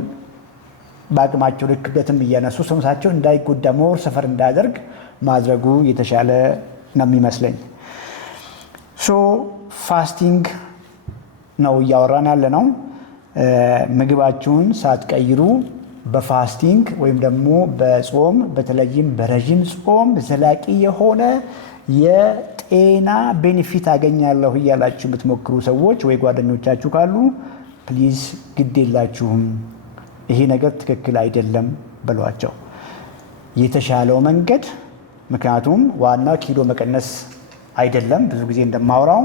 በአቅማቸው ልክ ክብደትም እያነሱ ሰውነታቸው እንዳይጎዳ ሞር ሰፈር እንዳያደርግ ማድረጉ የተሻለ ነው የሚመስለኝ። ፋስቲንግ ነው እያወራን ያለ ነው። ምግባችሁን ሳትቀይሩ በፋስቲንግ ወይም ደግሞ በጾም በተለይም በረዥም ጾም ዘላቂ የሆነ የጤና ቤኔፊት አገኛለሁ እያላችሁ የምትሞክሩ ሰዎች ወይ ጓደኞቻችሁ ካሉ ፕሊዝ ግድ የላችሁም፣ ይሄ ነገር ትክክል አይደለም በሏቸው። የተሻለው መንገድ ምክንያቱም ዋናው ኪሎ መቀነስ አይደለም። ብዙ ጊዜ እንደማወራው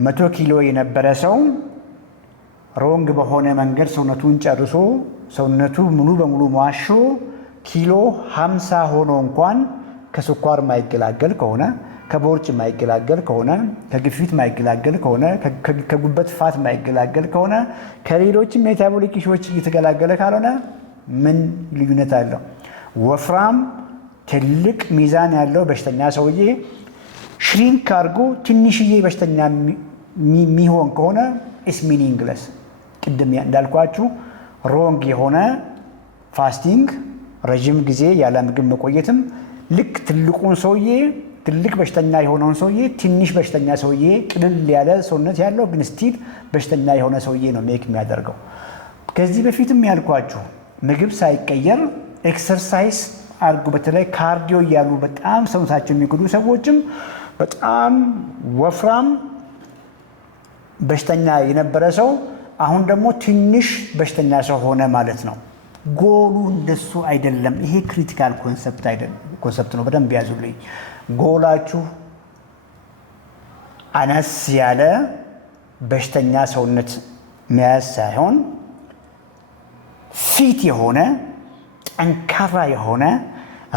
100 ኪሎ የነበረ ሰው ሮንግ በሆነ መንገድ ሰውነቱን ጨርሶ ሰውነቱ ሙሉ በሙሉ ሟሾ ኪሎ 50 ሆኖ እንኳን ከስኳር ማይገላገል ከሆነ፣ ከቦርጭ ማይገላገል ከሆነ፣ ከግፊት ማይገላገል ከሆነ፣ ከጉበት ፋት ማይገላገል ከሆነ፣ ከሌሎችም ሜታቦሊክ ኢሹዎች እየተገላገለ ካልሆነ ምን ልዩነት አለው? ወፍራም ትልቅ ሚዛን ያለው በሽተኛ ሰውዬ ሽሪንክ አድርጎ ትንሽዬ በሽተኛ የሚሆን ከሆነ ኢስ ሚኒንግለስ። ቅድም እንዳልኳችሁ ሮንግ የሆነ ፋስቲንግ ረዥም ጊዜ ያለ ምግብ መቆየትም ልክ ትልቁን ሰውዬ ትልቅ በሽተኛ የሆነውን ሰውዬ ትንሽ በሽተኛ ሰውዬ ቅልል ያለ ሰውነት ያለው ግን ስቲል በሽተኛ የሆነ ሰውዬ ነው ሜክ የሚያደርገው። ከዚህ በፊትም ያልኳችሁ ምግብ ሳይቀየር ኤክሰርሳይዝ አድርጉ። በተለይ ካርዲዮ እያሉ በጣም ሰውነታቸው የሚጎዱ ሰዎችም በጣም ወፍራም በሽተኛ የነበረ ሰው አሁን ደግሞ ትንሽ በሽተኛ ሰው ሆነ ማለት ነው። ጎሉ እንደሱ አይደለም። ይሄ ክሪቲካል ኮንሰፕት ነው። በደንብ ያዙልኝ። ጎላችሁ አነስ ያለ በሽተኛ ሰውነት መያዝ ሳይሆን ፊት የሆነ ጠንካራ የሆነ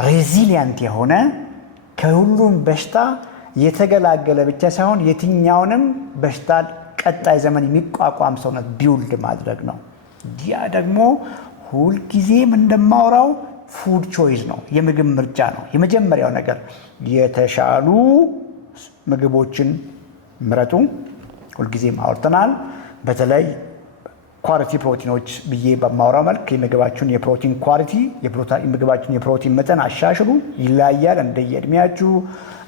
ሬዚሊያንት የሆነ ከሁሉም በሽታ የተገላገለ ብቻ ሳይሆን የትኛውንም በሽታ ቀጣይ ዘመን የሚቋቋም ሰውነት ቢውልድ ማድረግ ነው። ያ ደግሞ ሁልጊዜም እንደማወራው ፉድ ቾይስ ነው፣ የምግብ ምርጫ ነው። የመጀመሪያው ነገር የተሻሉ ምግቦችን ምረጡ። ሁልጊዜም አውርተናል። በተለይ ኳሊቲ ፕሮቲኖች ብዬ በማውራው መልክ የምግባችሁን የፕሮቲን ኳሊቲ የምግባችሁን የፕሮቲን መጠን አሻሽሉ። ይለያያል፣ እንደየእድሜያችሁ፣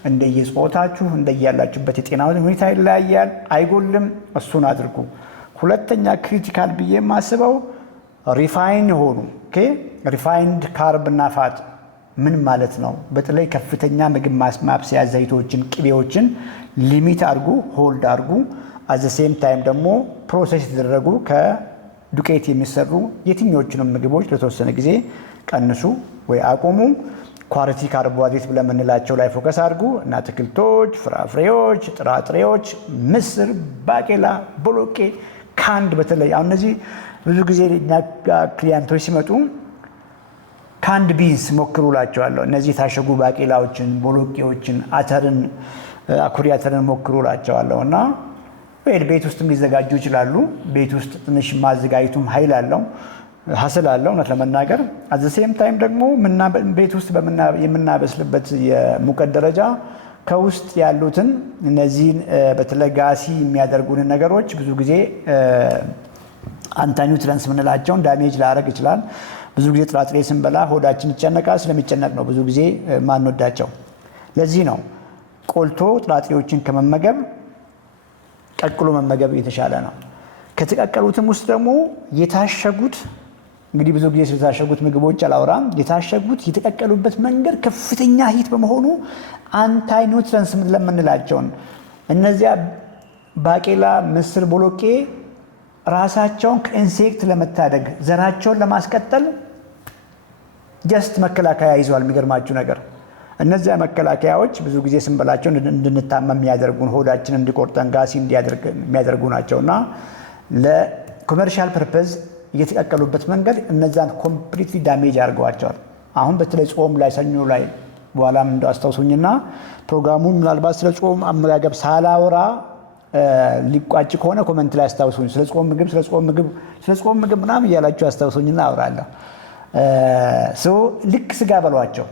እንደየጾታችሁ፣ እንደያላችሁበት የጤና ሁኔታ ይለያያል። አይጎልም። እሱን አድርጉ። ሁለተኛ ክሪቲካል ብዬ የማስበው ሪፋይን የሆኑ ሪፋይንድ ካርብ እና ፋት ምን ማለት ነው? በተለይ ከፍተኛ ምግብ ማብሰያ ዘይቶችን፣ ቅቤዎችን ሊሚት አድርጉ፣ ሆልድ አድርጉ። አዘ ሴም ታይም ደግሞ ፕሮሴስ የተደረጉ ዱቄት የሚሰሩ የትኞቹንም ምግቦች ለተወሰነ ጊዜ ቀንሱ ወይ አቁሙ። ኳሊቲ ካርቦሃይድሬት ብለን የምንላቸው ላይ ፎከስ አድርጉ እና አትክልቶች፣ ፍራፍሬዎች፣ ጥራጥሬዎች፣ ምስር፣ ባቄላ፣ ቦሎቄ፣ ካንድ በተለይ አሁን እነዚህ ብዙ ጊዜ እኛ ክሊያንቶች ሲመጡ ካንድ ቢንስ ሞክሩ እላቸዋለሁ። እነዚህ የታሸጉ ባቄላዎችን፣ ቦሎቄዎችን፣ አተርን፣ አኩሪ አተርን ሞክሩ እላቸዋለሁ እና ቤት ውስጥ ሊዘጋጁ ይችላሉ። ቤት ውስጥ ትንሽ ማዘጋጀቱም ኃይል አለው ሀስል አለው እውነት ለመናገር አት ዘ ሴም ታይም ደግሞ ቤት ውስጥ የምናበስልበት የሙቀት ደረጃ ከውስጥ ያሉትን እነዚህን በተለይ ጋሲ የሚያደርጉንን ነገሮች ብዙ ጊዜ አንታኒውትረንስ የምንላቸውን ዳሜጅ ላያደርግ ይችላል። ብዙ ጊዜ ጥራጥሬ ስንበላ ሆዳችን ይጨነቃል። ስለሚጨነቅ ነው ብዙ ጊዜ ማንወዳቸው። ለዚህ ነው ቆልቶ ጥራጥሬዎችን ከመመገብ ቀቅሎ መመገብ የተሻለ ነው። ከተቀቀሉትም ውስጥ ደግሞ የታሸጉት እንግዲህ ብዙ ጊዜ ስለታሸጉት ምግቦች አላወራም። የታሸጉት የተቀቀሉበት መንገድ ከፍተኛ ሂት በመሆኑ አንታይ ኒውትረንስ ለምንላቸውን እነዚያ ባቄላ፣ ምስር፣ ቦሎቄ ራሳቸውን ከኢንሴክት ለመታደግ ዘራቸውን ለማስቀጠል ጀስት መከላከያ ይዘዋል። የሚገርማችሁ ነገር እነዚያ መከላከያዎች ብዙ ጊዜ ስንበላቸው እንድንታመም የሚያደርጉን ሆዳችን እንዲቆርጠን ጋሲ እንዲያደርግ የሚያደርጉ ናቸውና ለኮመርሻል ፐርፐዝ የተቀቀሉበት መንገድ እነዛን ኮምፕሊትሊ ዳሜጅ አድርገዋቸዋል። አሁን በተለይ ጾም ላይ ሰኞ ላይ በኋላም እንዳስታውሱኝና ፕሮግራሙን ምናልባት ስለ ጾም አመጋገብ ሳላወራ ሊቋጭ ከሆነ ኮመንት ላይ አስታውሱኝ። ስለ ጾም ምግብ ምናምን እያላችሁ አስታውሱኝና አወራለሁ። ልክ ስጋ በሏቸው።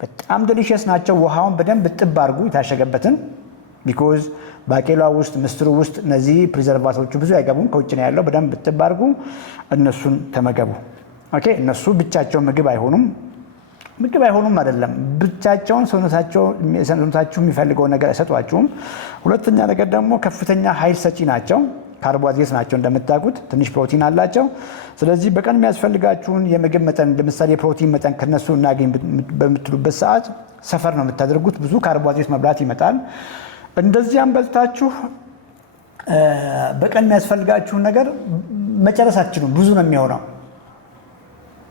በጣም ዴሊሽስ ናቸው። ውሃውን በደንብ ጥብ አድርጉ የታሸገበትን ቢኮዝ ባቄላ ውስጥ ምስሩ ውስጥ እነዚህ ፕሪዘርቫቶቹ ብዙ አይገቡም፣ ከውጭ ነው ያለው። በደንብ ጥብ አድርጉ፣ እነሱን ተመገቡ። ኦኬ እነሱ ብቻቸውን ምግብ አይሆኑም አይደለም፣ ብቻቸውን ሰውነታችሁ የሚፈልገውን ነገር አይሰጧችሁም። ሁለተኛ ነገር ደግሞ ከፍተኛ ኃይል ሰጪ ናቸው። ካርቦሃይድሬት ናቸው እንደምታውቁት፣ ትንሽ ፕሮቲን አላቸው። ስለዚህ በቀን የሚያስፈልጋችሁን የምግብ መጠን ለምሳሌ የፕሮቲን መጠን ከነሱ እናገኝ በምትሉበት ሰዓት ሰፈር ነው የምታደርጉት። ብዙ ካርቦሃይድሬት መብላት ይመጣል። እንደዚያም በልታችሁ በቀን የሚያስፈልጋችሁን ነገር መጨረስ አትችሉም። ብዙ ነው የሚሆነው።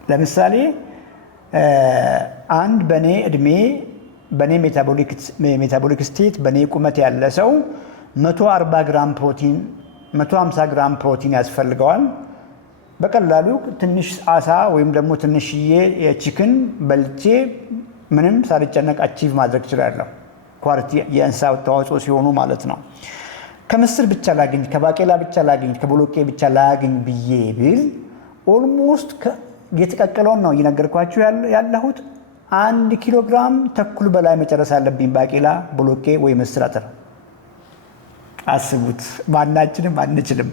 ለምሳሌ አንድ በኔ እድሜ በኔ ሜታቦሊክ ስቴት በኔ ቁመት ያለ ሰው 140 ግራም ፕሮቲን 150 ግራም ፕሮቲን ያስፈልገዋል። በቀላሉ ትንሽ አሳ ወይም ደግሞ ትንሽዬ የቺክን በልቼ ምንም ሳልጨነቅ አቺቭ ማድረግ እችላለሁ። ኳሊቲ የእንስሳት ተዋጽኦ ሲሆኑ ማለት ነው። ከምስር ብቻ ላገኝ፣ ከባቄላ ብቻ ላገኝ፣ ከቦሎቄ ብቻ ላገኝ ብዬ ብል ኦልሞስት የተቀቀለውን ነው እየነገርኳችሁ ያለሁት 1 ኪሎ ግራም ተኩል በላይ መጨረስ አለብኝ ባቄላ፣ ቦሎቄ ወይ ምስር አተር። አስቡት። ማናችንም አንችልም።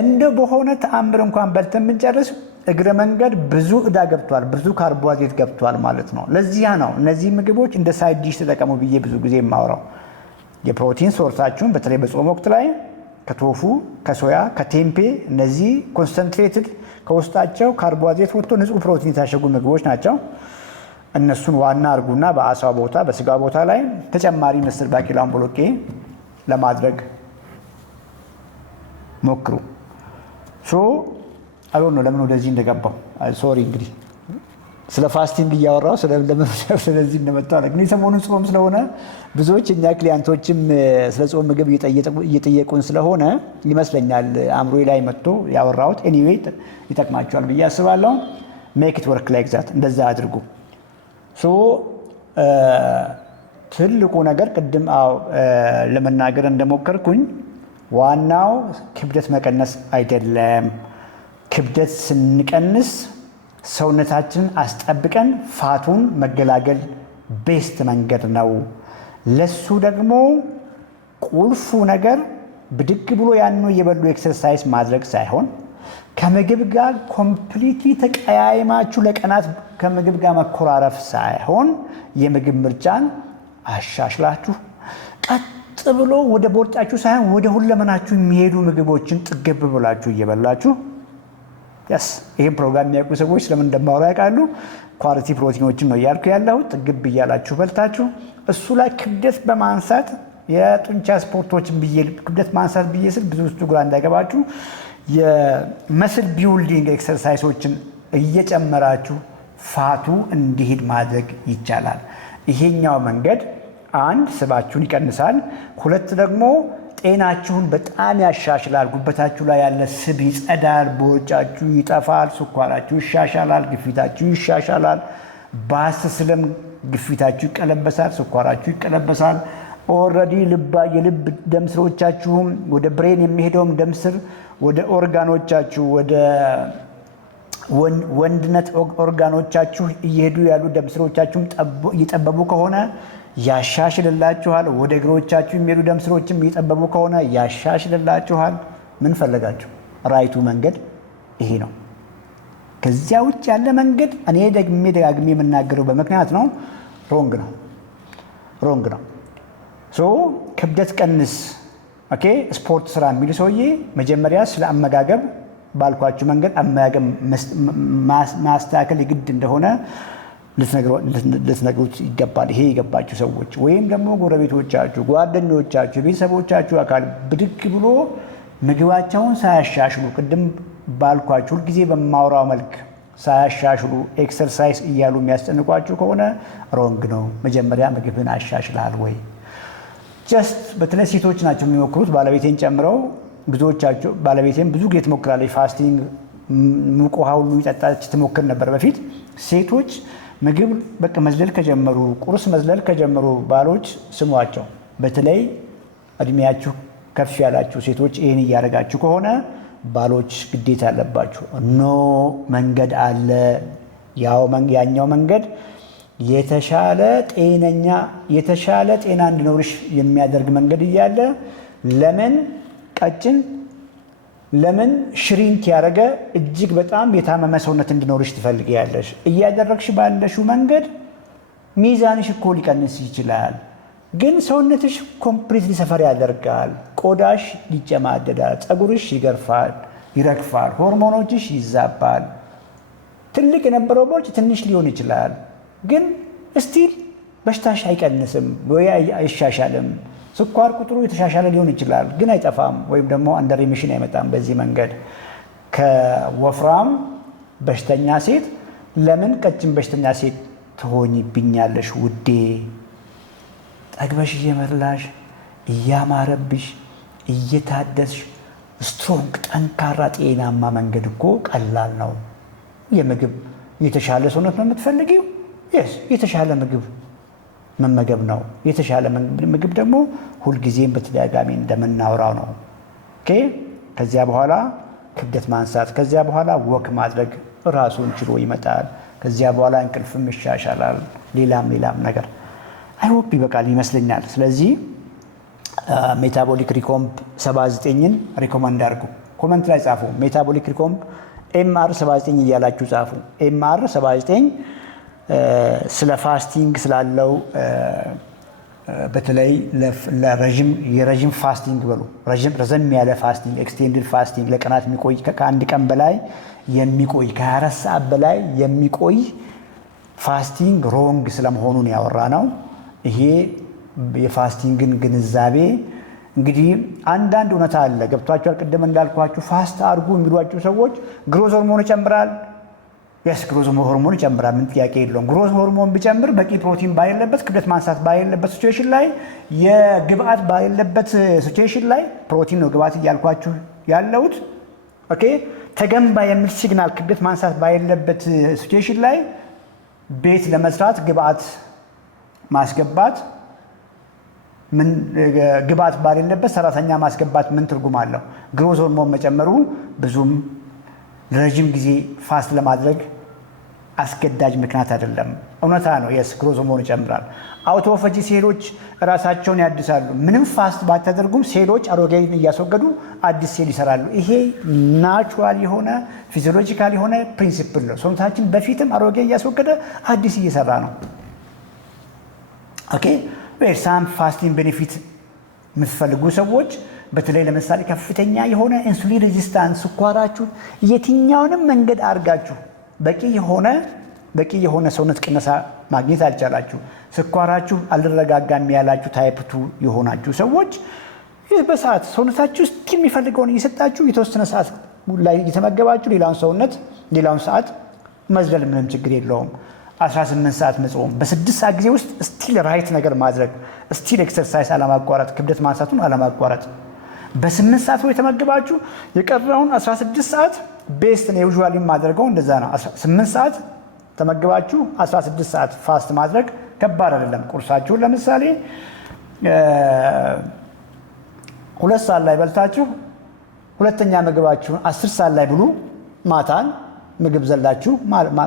እንደ በሆነ ተአምር እንኳን በልተን ብንጨርስ እግረ መንገድ ብዙ ዕዳ ገብቷል፣ ብዙ ካርቦሃይድሬት ገብቷል ማለት ነው። ለዚያ ነው እነዚህ ምግቦች እንደ ሳይድ ዲሽ ተጠቀሙ ብዬ ብዙ ጊዜ የማወራው። የፕሮቲን ሶርሳችሁን በተለይ በጾም ወቅት ላይ ከቶፉ፣ ከሶያ፣ ከቴምፔ እነዚህ ኮንሰንትሬትድ ከውስጣቸው ካርቦሃይድሬት ወጥቶ ንጹህ ፕሮቲን የታሸጉ ምግቦች ናቸው። እነሱን ዋና አርጉና በአሳ ቦታ በስጋ ቦታ ላይ ተጨማሪ ምስር፣ ባቄላን፣ ቦሎቄ ለማድረግ ሞክሩ። አሁን ነው ለምን ወደዚህ እንደገባው ሶሪ። እንግዲህ ስለ ፋስቲንግ እያወራው ስለዚህ እንደመጣው ነው። ግን ሰሞኑን ጾም ስለሆነ ብዙዎች እኛ ክሊያንቶችም ስለ ጾም ምግብ እየጠየቁን ስለሆነ ይመስለኛል አእምሮዬ ላይ መጥቶ ያወራሁት። ኤኒዌይ ይጠቅማቸዋል ብዬ አስባለሁ። ሜክ ኢት ወርክ ላይክ ዛት፣ እንደዛ አድርጉ። ትልቁ ነገር ቅድም ለመናገር እንደሞከርኩኝ ዋናው ክብደት መቀነስ አይደለም። ክብደት ስንቀንስ ሰውነታችንን አስጠብቀን ፋቱን መገላገል ቤስት መንገድ ነው። ለሱ ደግሞ ቁልፉ ነገር ብድግ ብሎ ያኑ እየበሉ ኤክሰርሳይዝ ማድረግ ሳይሆን ከምግብ ጋር ኮምፕሊትሊ ተቀያይማችሁ ለቀናት ከምግብ ጋር መኮራረፍ ሳይሆን የምግብ ምርጫን አሻሽላችሁ ቀጥ ብሎ ወደ ቦርጫችሁ ሳይሆን ወደ ሁለመናችሁ የሚሄዱ ምግቦችን ጥግብ ብላችሁ እየበላችሁ ይህም ፕሮግራም የሚያውቁ ሰዎች ስለምን እንደማወራ ያውቃሉ። ኳሊቲ ፕሮቲኖችን ነው እያልኩ ያለሁት። ጥግብ እያላችሁ በልታችሁ እሱ ላይ ክብደት በማንሳት የጡንቻ ስፖርቶችን ብዬ ክብደት ማንሳት ብዬ ስል ብዙ ውስጡ ግራ እንዳይገባችሁ የመስል ቢውልዲንግ ኤክሰርሳይሶችን እየጨመራችሁ ፋቱ እንዲሄድ ማድረግ ይቻላል። ይሄኛው መንገድ አንድ ስባችሁን ይቀንሳል፣ ሁለት ደግሞ ጤናችሁን በጣም ያሻሽላል። ጉበታችሁ ላይ ያለ ስብ ይጸዳል፣ ቦርጫችሁ ይጠፋል፣ ስኳራችሁ ይሻሻላል፣ ግፊታችሁ ይሻሻላል። ባስ ስለም ግፊታችሁ ይቀለበሳል፣ ስኳራችሁ ይቀለበሳል። ኦልሬዲ የልብ ደም ስሮቻችሁም ወደ ብሬን የሚሄደውም ደም ስር ወደ ኦርጋኖቻችሁ ወደ ወንድነት ኦርጋኖቻችሁ እየሄዱ ያሉ ደም ስሮቻችሁም እየጠበቡ ከሆነ ያሻሽልላችኋል። ወደ እግሮቻችሁ የሚሄዱ ደም ስሮችም እየጠበቡ ከሆነ ያሻሽልላችኋል። ምን ፈለጋችሁ? ራይቱ መንገድ ይሄ ነው። ከዚያ ውጭ ያለ መንገድ እኔ ደጋግሜ የምናገረው በምክንያት ነው፣ ሮንግ ነው። ክብደት ቀንስ፣ ኦኬ ስፖርት ስራ የሚል ሰውዬ መጀመሪያ ስለ አመጋገብ ባልኳችሁ መንገድ አመጋገብ ማስተካከል የግድ እንደሆነ ልትነግሩት ይገባል። ይሄ የገባችሁ ሰዎች ወይም ደግሞ ጎረቤቶቻችሁ፣ ጓደኞቻችሁ፣ ቤተሰቦቻችሁ አካል ብድግ ብሎ ምግባቸውን ሳያሻሽሉ ቅድም ባልኳችሁ ሁልጊዜ በማውራው መልክ ሳያሻሽሉ ኤክሰርሳይዝ እያሉ የሚያስጨንቋችሁ ከሆነ ሮንግ ነው። መጀመሪያ ምግብን አሻሽላል ወይ? ጀስት በተለይ ሴቶች ናቸው የሚሞክሩት፣ ባለቤቴን ጨምረው ብዙዎቻቸው። ባለቤቴም ብዙ ጊዜ ትሞክራለች። ፋስቲንግ ሙቅ ውሃ ሁሉ ይጠጣች ትሞክር ነበር በፊት። ሴቶች ምግብ በቃ መዝለል ከጀመሩ፣ ቁርስ መዝለል ከጀመሩ ባሎች ስሟቸው። በተለይ እድሜያችሁ ከፍ ያላችሁ ሴቶች ይህን እያደረጋችሁ ከሆነ ባሎች ግዴታ አለባችሁ። ኖ መንገድ አለ። ያኛው መንገድ የተሻለ ጤና እንዲኖርሽ የሚያደርግ መንገድ እያለ ለምን ቀጭን ለምን ሽሪንክ ያደረገ እጅግ በጣም የታመመ ሰውነት እንዲኖርሽ ትፈልጊያለሽ? እያደረግሽ ባለሽው መንገድ ሚዛንሽ እኮ ሊቀንስ ይችላል፣ ግን ሰውነትሽ ኮምፕሊትሊ ሰፈር ያደርጋል። ቆዳሽ ይጨማደዳል፣ ፀጉርሽ ይገርፋል፣ ይረግፋል፣ ሆርሞኖችሽ ይዛባል። ትልቅ የነበረው ቦርጭ ትንሽ ሊሆን ይችላል፣ ግን ስቲል በሽታሽ አይቀንስም ወይ አይሻሻልም። ስኳር ቁጥሩ የተሻሻለ ሊሆን ይችላል፣ ግን አይጠፋም፣ ወይም ደግሞ አንደር ሪሚሽን አይመጣም። በዚህ መንገድ ከወፍራም በሽተኛ ሴት ለምን ቀጭን በሽተኛ ሴት ትሆኝብኛለሽ ውዴ? ጠግበሽ እየመላሽ እያማረብሽ እየታደስሽ ስትሮንግ ጠንካራ ጤናማ መንገድ እኮ ቀላል ነው። የምግብ የተሻለ ሰውነት ነው የምትፈልጊው? የስ የተሻለ ምግብ መመገብ ነው። የተሻለ ምግብ ደግሞ ሁልጊዜም በተደጋጋሚ እንደምናወራው ነው። ኦኬ። ከዚያ በኋላ ክብደት ማንሳት፣ ከዚያ በኋላ ወክ ማድረግ ራሱን ችሎ ይመጣል። ከዚያ በኋላ እንቅልፍም ይሻሻላል። ሌላም ነገር አይሆፕ ይበቃል ይመስለኛል። ስለዚህ ሜታቦሊክ ሪኮምብ 79ን ሪኮመንድ አድርጉ። ኮመንት ላይ ጻፉ። ሜታቦሊክ ሪኮምብ ኤምአር 79 እያላችሁ ጻፉ። ኤምአር 79 ስለ ፋስቲንግ ስላለው በተለይ የረዥም ፋስቲንግ በሉ ረዘም ያለ ፋስቲንግ ኤክስቴንድድ ፋስቲንግ ለቀናት የሚቆይ ከአንድ ቀን በላይ የሚቆይ ከ24 ሰዓት በላይ የሚቆይ ፋስቲንግ ሮንግ ስለመሆኑን ያወራ ነው። ይሄ የፋስቲንግን ግንዛቤ እንግዲህ አንዳንድ እውነታ አለ። ገብቷችኋል? ቅድም እንዳልኳችሁ ፋስት አድርጉ የሚሏችሁ ሰዎች ግሮዝ ሆርሞን ይጨምራል። የስ ግሮዝ ሆርሞን ይጨምራል፣ ምን ጥያቄ የለውም። ግሮዝ ሆርሞን ቢጨምር በቂ ፕሮቲን ባይለበት፣ ክብደት ማንሳት ባይለበት ሲቹዌሽን ላይ፣ የግብአት ባይለበት ሲቹዌሽን ላይ ፕሮቲን ነው ግብአት እያልኳችሁ ያለሁት። ኦኬ። ተገንባ የሚል ሲግናል ክብደት ማንሳት ባይለበት ሲቹዌሽን ላይ ቤት ለመስራት ግብአት ማስገባት ምን ግብአት ባሌለበት ሰራተኛ ማስገባት ምን ትርጉም አለው? ግሮዝ ሆርሞን መጨመሩ ብዙም ለረጅም ጊዜ ፋስት ለማድረግ አስገዳጅ ምክንያት አይደለም። እውነታ ነው። የስ ግሮዝ ሆርሞን ይጨምራል። አውቶፋጂ ሴሎች ራሳቸውን ያድሳሉ። ምንም ፋስት ባታደርጉም ሴሎች አሮጌን እያስወገዱ አዲስ ሴል ይሰራሉ። ይሄ ናቹራል የሆነ ፊዚዮሎጂካል የሆነ ፕሪንሲፕል ነው። ሰውነታችን በፊትም አሮጌ እያስወገደ አዲስ እየሰራ ነው። ኦኬ። ሳም ፋስቲንግ ቤኔፊት የምትፈልጉ ሰዎች በተለይ ለምሳሌ ከፍተኛ የሆነ ኢንሱሊን ሬዚስታንስ ስኳራችሁን የትኛውንም መንገድ አድርጋችሁ በቂ የሆነ ሰውነት ቅነሳ ማግኘት አልቻላችሁ፣ ስኳራችሁ አልረጋጋም ያላችሁ ታይፕ 2 የሆናችሁ ሰዎች በሰዓት ሰውነታችሁ ውስጥ የሚፈልገውን እየሰጣችሁ የተወሰነ ሰዓት ላይ እየተመገባችሁ ሌላውን ሰውነት ሌላውን ሰዓት መዝለል ምንም ችግር የለውም። 18 ሰዓት መጾም፣ በ6 ሰዓት ጊዜ ውስጥ ስቲል ራይት ነገር ማድረግ፣ ስቲል ኤክሰርሳይዝ አለማቋረጥ፣ ክብደት ማንሳቱን አለማቋረጥ። በ8 ሰዓት ወይ ተመግባችሁ የቀረውን 16 ሰዓት ቤስት ነው። ዩዥዋሊ ማድረገው እንደዛ ነው። 8 ሰዓት ተመግባችሁ 16 ሰዓት ፋስት ማድረግ ከባድ አይደለም። ቁርሳችሁን ለምሳሌ 2 ሰዓት ላይ በልታችሁ ሁለተኛ ምግባችሁን 10 ሰዓት ላይ ብሉ። ማታን ምግብ ዘላችሁ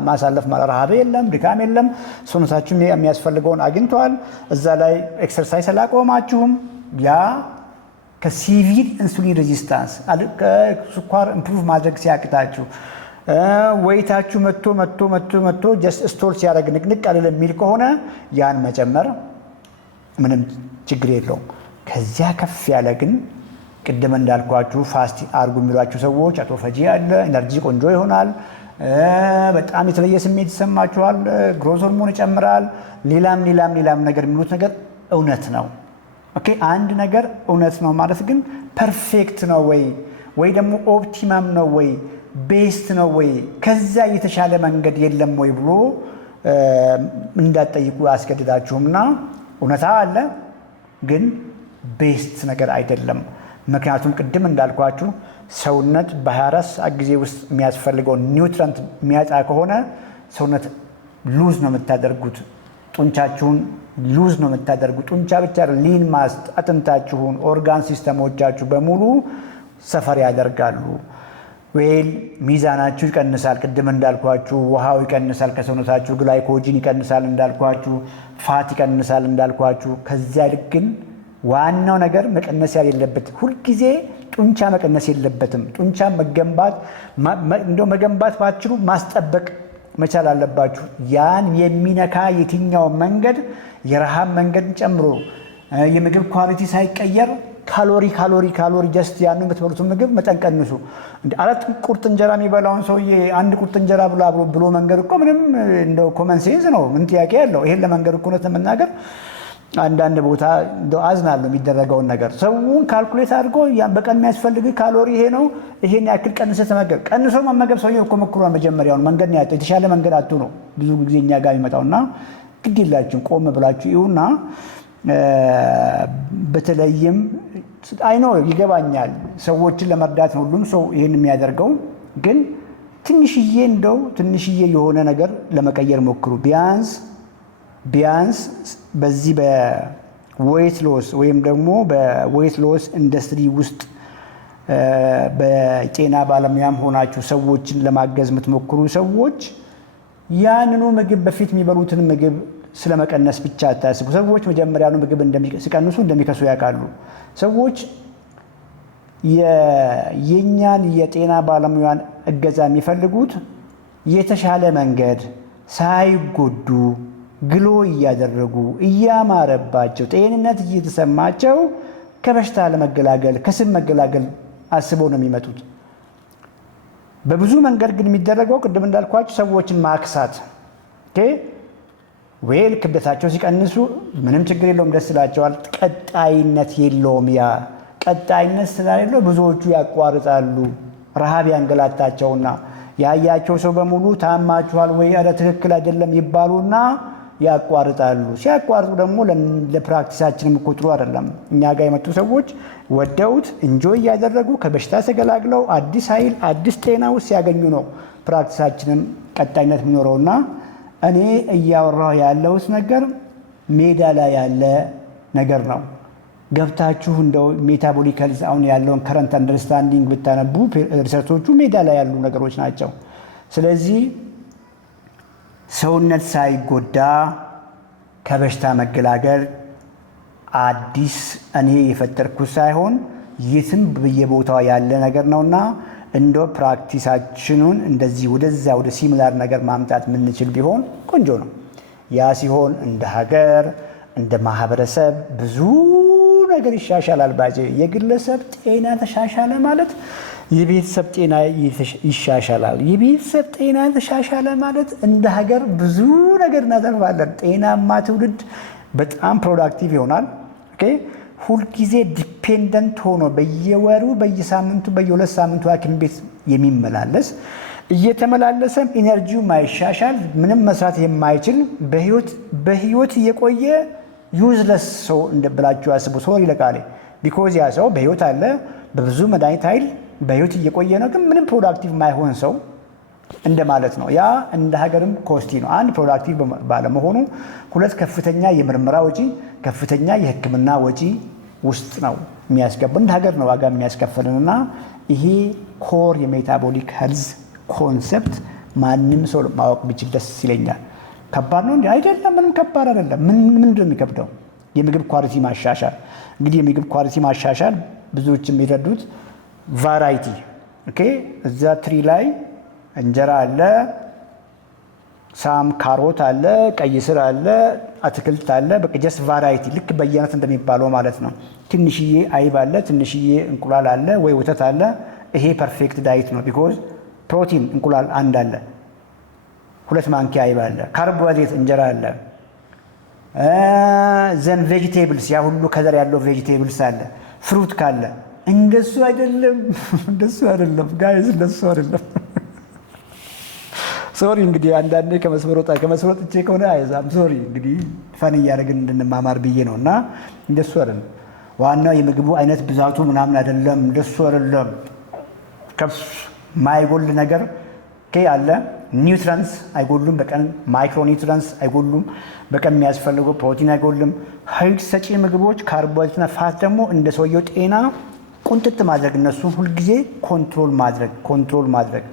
ማሳለፍ ማለት ረሃብ የለም፣ ድካም የለም። ሰውነታችሁ የሚያስፈልገውን አግኝቷል። እዛ ላይ ኤክሰርሳይዝ አላቆማችሁም። ያ ከሲቪል ኢንሱሊን ሬዚስታንስ ከስኳር ኢምፕሩቭ ማድረግ ሲያቅታችሁ ወይታችሁ መጥቶ ጀስት ስቶል ሲያደርግ ንቅንቅ አልል የሚል ከሆነ ያን መጨመር ምንም ችግር የለውም። ከዚያ ከፍ ያለ ግን ቅድም እንዳልኳችሁ ፋስት አርጉ የሚሏችሁ ሰዎች አውቶፋጂ አለ፣ ኤነርጂ ቆንጆ ይሆናል፣ በጣም የተለየ ስሜት ይሰማችኋል፣ ግሮዝ ሆርሞን ይጨምራል፣ ሌላም ነገር የሚሉት ነገር እውነት ነው። ኦኬ አንድ ነገር እውነት ነው ማለት ግን ፐርፌክት ነው ወይ ደግሞ ኦፕቲማም ነው ወይ ቤስት ነው ወይ ከዛ የተሻለ መንገድ የለም ወይ ብሎ እንዳትጠይቁ ያስገድዳችሁምና እውነታ አለ ግን ቤስት ነገር አይደለም። ምክንያቱም ቅድም እንዳልኳችሁ ሰውነት በ24 ሰዓት ጊዜ ውስጥ የሚያስፈልገው ኒውትረንት የሚያጣ ከሆነ ሰውነት ሉዝ ነው የምታደርጉት። ጡንቻችሁን ሉዝ ነው የምታደርጉት። ጡንቻ ብቻ ሊን ማስ አጥንታችሁን ኦርጋን ሲስተሞቻችሁ በሙሉ ሰፈር ያደርጋሉ። ዌል ሚዛናችሁ ይቀንሳል። ቅድም እንዳልኳችሁ ውሃው ይቀንሳል ከሰውነታችሁ፣ ግላይኮጂን ይቀንሳል እንዳልኳችሁ፣ ፋት ይቀንሳል እንዳልኳችሁ። ከዚያ ልክ ግን ዋናው ነገር መቀነስ የሌለበት ሁልጊዜ ጡንቻ መቀነስ የለበትም። ጡንቻ መገንባት ባትችሉ ማስጠበቅ መቻል አለባችሁ። ያን የሚነካ የትኛው መንገድ የረሃብ መንገድ ጨምሮ የምግብ ኳሊቲ ሳይቀየር ካሎሪ ጀስት ያን የምትበሉትን ምግብ መጠን ቀንሱ። አራት ቁርጥ እንጀራ የሚበላውን ሰውዬ አንድ ቁርጥ እንጀራ ብሎ መንገድ እኮ ምንም እንደው ኮመን ሴንስ ነው። ምን ጥያቄ ያለው? ይሄን ለመንገድ እኮ ነው ለመናገር አንዳንድ ቦታ እንደው አዝናለሁ የሚደረገውን ነገር። ሰውን ካልኩሌት አድርጎ በቀን የሚያስፈልግ ካሎሪ ይሄ ነው፣ ይሄን ያክል ቀንሰህ ተመገብ። ቀንሶ መመገብ ሰውዬው እኮ መክሯል። መጀመሪያውን መንገድ ነው ያጣው። የተሻለ መንገድ አጡ ነው ብዙ ጊዜ እኛ ጋር የሚመጣውና ግድ የላችሁም ቆም ብላችሁ ይሁና። በተለይም አይኖ ይገባኛል ሰዎችን ለመርዳት ነው ሁሉም ሰው ይሄን የሚያደርገው፣ ግን ትንሽዬ የሆነ ነገር ለመቀየር ሞክሩ። ቢያንስ በዚህ በዌይት ሎስ ወይም ደግሞ በዌይት ሎስ ኢንዱስትሪ ውስጥ በጤና ባለሙያም ሆናችሁ ሰዎችን ለማገዝ የምትሞክሩ ሰዎች ያንኑ ምግብ በፊት የሚበሉትን ምግብ ስለመቀነስ ብቻ አታስቡ። ሰዎች መጀመሪያኑ ምግብ ሲቀንሱ እንደሚከሱ ያውቃሉ። ሰዎች የኛን የጤና ባለሙያን እገዛ የሚፈልጉት የተሻለ መንገድ ሳይጎዱ ግሎ እያደረጉ እያማረባቸው ጤንነት እየተሰማቸው ከበሽታ ለመገላገል ከስም መገላገል አስበው ነው የሚመጡት። በብዙ መንገድ ግን የሚደረገው ቅድም እንዳልኳቸው ሰዎችን ማክሳት ዌል ክብደታቸው ሲቀንሱ ምንም ችግር የለውም፣ ደስ ይላቸዋል። ቀጣይነት የለውም። ያ ቀጣይነት ስለሌለው ብዙዎቹ ያቋርጣሉ። ረሃብ ያንገላታቸውና ያያቸው ሰው በሙሉ ታማችኋል ወይ ኧረ ትክክል አይደለም ይባሉና ያቋርጣሉ። ሲያቋርጡ ደግሞ ለፕራክቲሳችንም እኮ ጥሩ አይደለም። እኛ ጋር የመጡ ሰዎች ወደውት እንጆይ እያደረጉ ከበሽታ ተገላግለው አዲስ ኃይል አዲስ ጤና ውስጥ ሲያገኙ ነው ፕራክቲሳችንም ቀጣይነት የሚኖረውና እኔ እያወራሁ ያለሁት ነገር ሜዳ ላይ ያለ ነገር ነው። ገብታችሁ እንደው ሜታቦሊካል አሁን ያለውን ከረንት አንደርስታንዲንግ ብታነቡ ሪሰርቾቹ ሜዳ ላይ ያሉ ነገሮች ናቸው። ስለዚህ ሰውነት ሳይጎዳ ከበሽታ መገላገል አዲስ እኔ የፈጠርኩት ሳይሆን የትም በየቦታው ያለ ነገር ነውና እንደ ፕራክቲሳችንን እንደዚህ ወደ ሲሚላር ነገር ማምጣት የምንችል ቢሆን ቆንጆ ነው። ያ ሲሆን እንደ ሀገር እንደ ማህበረሰብ ብዙ ነገር ይሻሻላል። ባጄ የግለሰብ ጤና ተሻሻለ ማለት የቤተሰብ ጤና ይሻሻላል። የቤተሰብ ጤና ተሻሻለ ማለት እንደ ሀገር ብዙ ነገር እናተርፋለን። ጤናማ ትውልድ በጣም ፕሮዳክቲቭ ይሆናል። ሁልጊዜ ዲፔንደንት ሆኖ በየወሩ በየሳምንቱ በየሁለት ሳምንቱ ሐኪም ቤት የሚመላለስ እየተመላለሰም ኢነርጂው ማይሻሻል ምንም መስራት የማይችል በህይወት የቆየ ዩዝለስ ሰው እንደብላችሁ አስቡ። ሶሪ ለቃሌ ቢኮዝ ያ ሰው በህይወት አለ፣ በብዙ መድኃኒት ኃይል በህይወት እየቆየ ነው፣ ግን ምንም ፕሮዳክቲቭ ማይሆን ሰው እንደማለት ነው። ያ እንደ ሀገርም ኮስቲ ነው። አንድ ፕሮዳክቲቭ ባለመሆኑ፣ ሁለት ከፍተኛ የምርመራ ወጪ፣ ከፍተኛ የህክምና ወጪ ውስጥ ነው የሚያስገባን፣ እንደ ሀገር ነው ዋጋ የሚያስከፍልን። እና ይሄ ኮር የሜታቦሊክ ሄልዝ ኮንሰፕት ማንም ሰው ማወቅ ቢችል ደስ ይለኛል። ከባድ ነው እንዴ? አይደለም፣ ምንም ከባድ አይደለም። ምንድን ነው የሚከብደው? የምግብ ኳሊቲ ማሻሻል። እንግዲህ የምግብ ኳሊቲ ማሻሻል ብዙዎች የሚረዱት ቫራይቲ። ኦኬ፣ እዛ ትሪ ላይ እንጀራ አለ፣ ሳም ካሮት አለ፣ ቀይ ስር አለ፣ አትክልት አለ። በቃ ጀስት ቫራይቲ፣ ልክ በየአይነት እንደሚባለው ማለት ነው። ትንሽዬ አይብ አለ፣ ትንሽዬ እንቁላል አለ ወይ ወተት አለ። ይሄ ፐርፌክት ዳይት ነው። ቢኮዝ ፕሮቲን እንቁላል አንድ አለ፣ 2 ማንኪያ አይብ አለ፣ ካርቦሃይድሬት እንጀራ አለ፣ ዘን ቬጂቴብልስ፣ ያ ሁሉ ከዘር ያለው ቬጂቴብልስ አለ፣ ፍሩት ካለ። እንደሱ አይደለም፣ እንደሱ አይደለም ጋይዝ፣ እንደሱ አይደለም። ሶሪ እንግዲህ አንዳንዴ ከመስመር ወጥቼ ከሆነ አይዛም ሶሪ። እንግዲህ ፈን እያደረግን እንድንማማር ብዬ ነው። እና እንደሱ አይደለም። ዋናው የምግቡ አይነት ብዛቱ ምናምን አይደለም፣ እንደሱ አይደለም። ከፍ ማይጎል ነገር አለ። ኒውትረንስ አይጎሉም በቀን፣ ማይክሮ ኒውትረንስ አይጎሉም በቀን፣ የሚያስፈልገው ፕሮቲን አይጎልም። ኃይል ሰጪ ምግቦች ካርቦሃይድሬትና ፋት ደግሞ እንደ ሰውየው ጤና ቁንጥጥ ማድረግ፣ እነሱን ሁልጊዜ ኮንትሮል ማድረግ።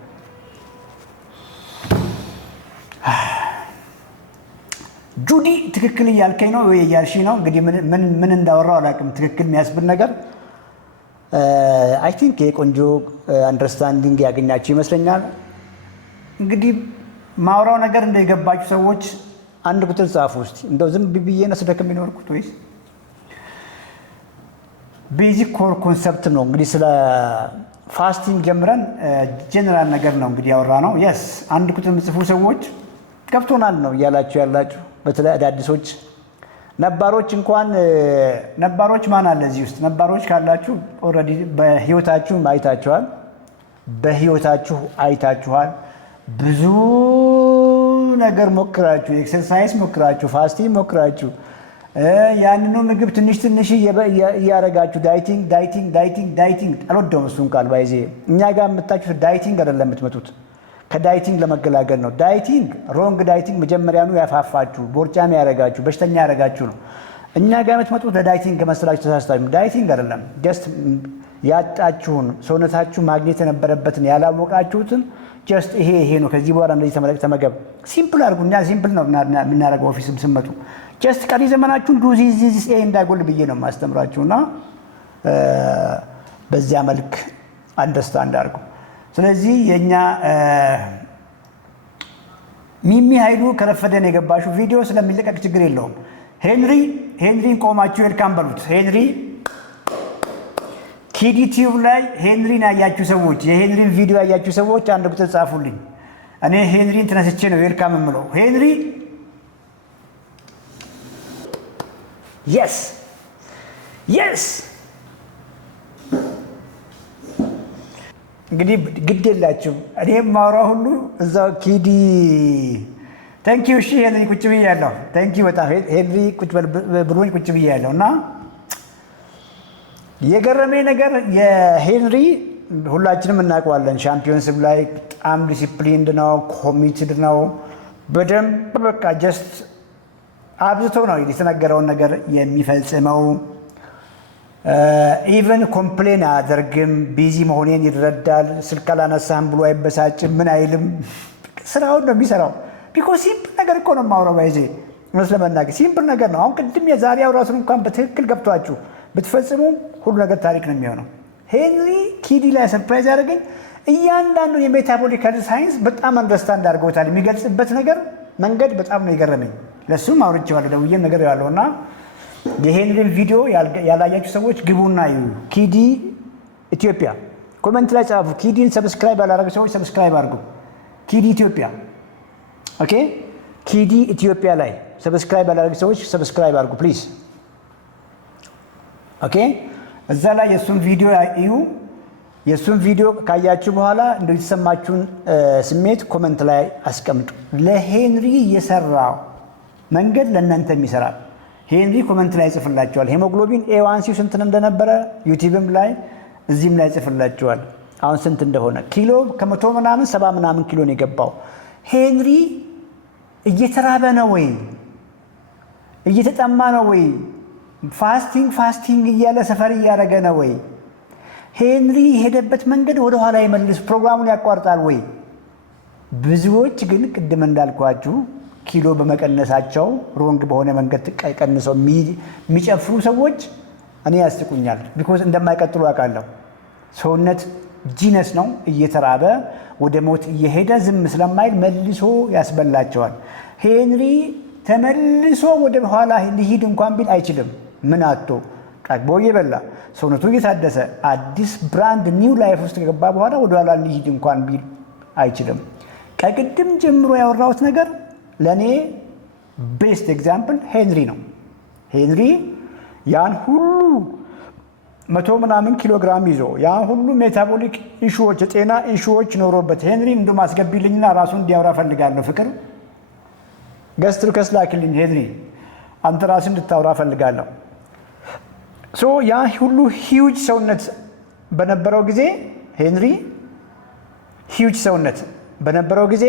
ጁዲ ትክክል እያልከኝ ነው ወይ እያልሽ ነው? እንግዲህ ምን እንዳወራው አላውቅም። ትክክል የሚያስብል ነገር አይ ቲንክ የቆንጆ አንደርስታንዲንግ ያገኛችሁ ይመስለኛል። እንግዲህ ማውራው ነገር እንደገባችሁ ሰዎች አንድ ቁጥር ጻፉ ውስጥ እንደው ዝም ብዬ ነው ስደክም የሚኖርኩት ወይስ ቤዚክ ኮር ኮንሰፕት ነው። እንግዲህ ስለ ፋስቲንግ ጀምረን ጀነራል ነገር ነው እንግዲህ ያወራ ነው። የስ አንድ ቁጥር የምጽፉ ሰዎች ገብቶናል ነው እያላችሁ ያላችሁ፣ በተለይ አዳዲሶች። ነባሮች እንኳን ነባሮች ማን አለ እዚህ ውስጥ? ነባሮች ካላችሁ ኦልሬዲ በህይወታችሁ አይታችኋል። ብዙ ነገር ሞክራችሁ፣ ኤክሰርሳይዝ ሞክራችሁ፣ ፋስቲንግ ሞክራችሁ፣ ያንኑ ምግብ ትንሽ እያረጋችሁ ዳይቲንግ አልወደውም እሱን ቃል ባይዜ። እኛ ጋር የምታችሁት ዳይቲንግ አይደለም የምትመጡት፣ ከዳይቲንግ ለመገላገል ነው። ዳይቲንግ ሮንግ ዳይቲንግ መጀመሪያኑ ያፋፋችሁ፣ ቦርጫም ያረጋችሁ፣ በሽተኛ ያረጋችሁ ነው። እኛ ጋር የምትመጡት ለዳይቲንግ ከመሰላችሁ ተሳስታችሁ። ዳይቲንግ አይደለም፣ ጀስት ያጣችሁን ሰውነታችሁ ማግኘት የነበረበትን ያላወቃችሁትን ጀስት ይሄ ነው፣ ከዚህ በኋላ እንደዚህ ተመገብ። ሲምፕል አድርጉ። እኛ ሲምፕል ነው የምናደርገው። ኦፊስም ስመጡ ጀስት ቀሪ ዘመናችሁን ዱዚዚዝ እንዳይጎል ብዬ ነው የማስተምራችሁና በዚያ መልክ አንደርስታንድ አድርጉ። ስለዚህ የእኛ ሚሚ ኃይሉ ከረፈደን የገባችሁ ቪዲዮ ስለሚለቀቅ ችግር የለውም። ሄንሪን ቆማችሁ ዌልካም በሉት። ሄንሪ ኪድ ዩቲዩብ ላይ ሄንሪን ያያችሁ ሰዎች፣ የሄንሪን ቪዲዮ ያያችሁ ሰዎች አንድ ቁጥር ጻፉልኝ። እኔ ሄንሪን ተነስቼ ነው ዌልካም የምለው። ሄንሪ የስ እንግዲህ ግድ የላችሁ እኔ ማውራው ሁሉ እዛው ኪዲ ታንኪዩ። እሺ ሄንሪ ቁጭ ብያለሁ። ታንኪዩ በጣም ሄንሪ ቁጭ ብሎኝ ቁጭ ብያለሁ። እና የገረመኝ ነገር የሄንሪ ሁላችንም እናውቀዋለን። ሻምፒዮንስም ላይ በጣም ዲሲፕሊንድ ነው፣ ኮሚትድ ነው። በደንብ በቃ ጀስት አብዝቶ ነው የተነገረውን ነገር የሚፈጽመው። ኢቨን ኮምፕሌን አያደርግም። ቢዚ መሆኔን ይረዳል። ስልክ አላነሳህም ብሎ አይበሳጭም። ምን አይልም። ስራውን ነው የሚሰራው። ቢኮዝ ሲምፕል ነገር እኮ ነው የማውራው። ባይዜ እውነት ለመናገር ሲምፕል ነገር ነው። አሁን ቅድም የዛሬው ራሱን እንኳን በትክክል ገብቷችሁ ብትፈጽሙ ሁሉ ነገር ታሪክ ነው የሚሆነው። ሄንሪ ኪዲ ላይ ሰርፕራይዝ ያደረገኝ እያንዳንዱን የሜታቦሊክ ሄልዝ ሳይንስ በጣም አንደርስታንድ አድርገውታል። የሚገልጽበት ነገር መንገድ በጣም ነው የገረመኝ። ለሱም አውርቼዋለሁ፣ ደውዬም ነገር ያለው እና የሄንሪን ቪዲዮ ያላያችሁ ሰዎች ግቡና እዩ። ኪዲ ኢትዮጵያ ኮመንት ላይ ጻፉ። ኪዲን ሰብስክራይብ ያላረጉ ሰዎች ሰብስክራይብ አድርጉ። ኪዲ ኢትዮጵያ ኦኬ። ኪዲ ኢትዮጵያ ላይ ሰብስክራይብ ያላረጉ ሰዎች ሰብስክራይብ አድርጉ ፕሊዝ። ኦኬ እዛ ላይ የእሱን ቪዲዮ እዩ። የእሱን ቪዲዮ ካያችሁ በኋላ እንደው የተሰማችሁን ስሜት ኮመንት ላይ አስቀምጡ። ለሄንሪ የሰራው መንገድ ለእናንተም ይሰራል። ሄንሪ ኮመንት ላይ ይጽፍላችኋል። ሄሞግሎቢን ኤዋንሲው ስንት እንደነበረ ዩቲዩብም ላይ እዚህም ላይ ይጽፍላችኋል። አሁን ስንት እንደሆነ ኪሎ ከ100 ምናምን 70 ምናምን ኪሎ ነው የገባው። ሄንሪ እየተራበ ነው ወይ? እየተጠማ ነው ወይ? ፋስቲንግ እያለ ሰፈር እያደረገ ነው ወይ? ሄንሪ የሄደበት መንገድ ወደ ኋላ ይመልስ ፕሮግራሙን ያቋርጣል ወይ? ብዙዎች ግን ቅድም እንዳልኳችሁ ኪሎ በመቀነሳቸው ሮንግ በሆነ መንገድ ቀንሰው የሚጨፍሩ ሰዎች እኔ ያስቁኛል። ቢኮዝ እንደማይቀጥሉ አውቃለሁ። ሰውነት ጂነስ ነው። እየተራበ ወደ ሞት እየሄደ ዝም ስለማይል መልሶ ያስበላቸዋል። ሄንሪ ተመልሶ ወደ ኋላ ሊሂድ እንኳን ቢል አይችልም። ምን አቶ ጠግቦ እየበላ ሰውነቱ እየታደሰ አዲስ ብራንድ ኒው ላይፍ ውስጥ ከገባ በኋላ ወደ ኋላ ሊሂድ እንኳን ቢል አይችልም። ከቅድም ጀምሮ ያወራሁት ነገር ለእኔ ቤስት ኤግዛምፕል ሄንሪ ነው። ሄንሪ ያን ሁሉ 100 ምናምን ኪሎ ግራም ይዞ ያን ሁሉ ሜታቦሊክ ኢሹዎች የጤና ኢሹዎች ኖሮበት ሄንሪ እንደውም አስገቢልኝና ራሱን እንዲያወራ ፈልጋለሁ። ፍቅር ገስት ሪኩዌስት ላክልኝ ሄንሪ፣ አንተ ራስህ እንድታወራ ፈልጋለሁ። ሶ ያ ሁሉ ሂውጅ ሰውነት በነበረው ጊዜ ሄንሪ ሂውጅ ሰውነት በነበረው ጊዜ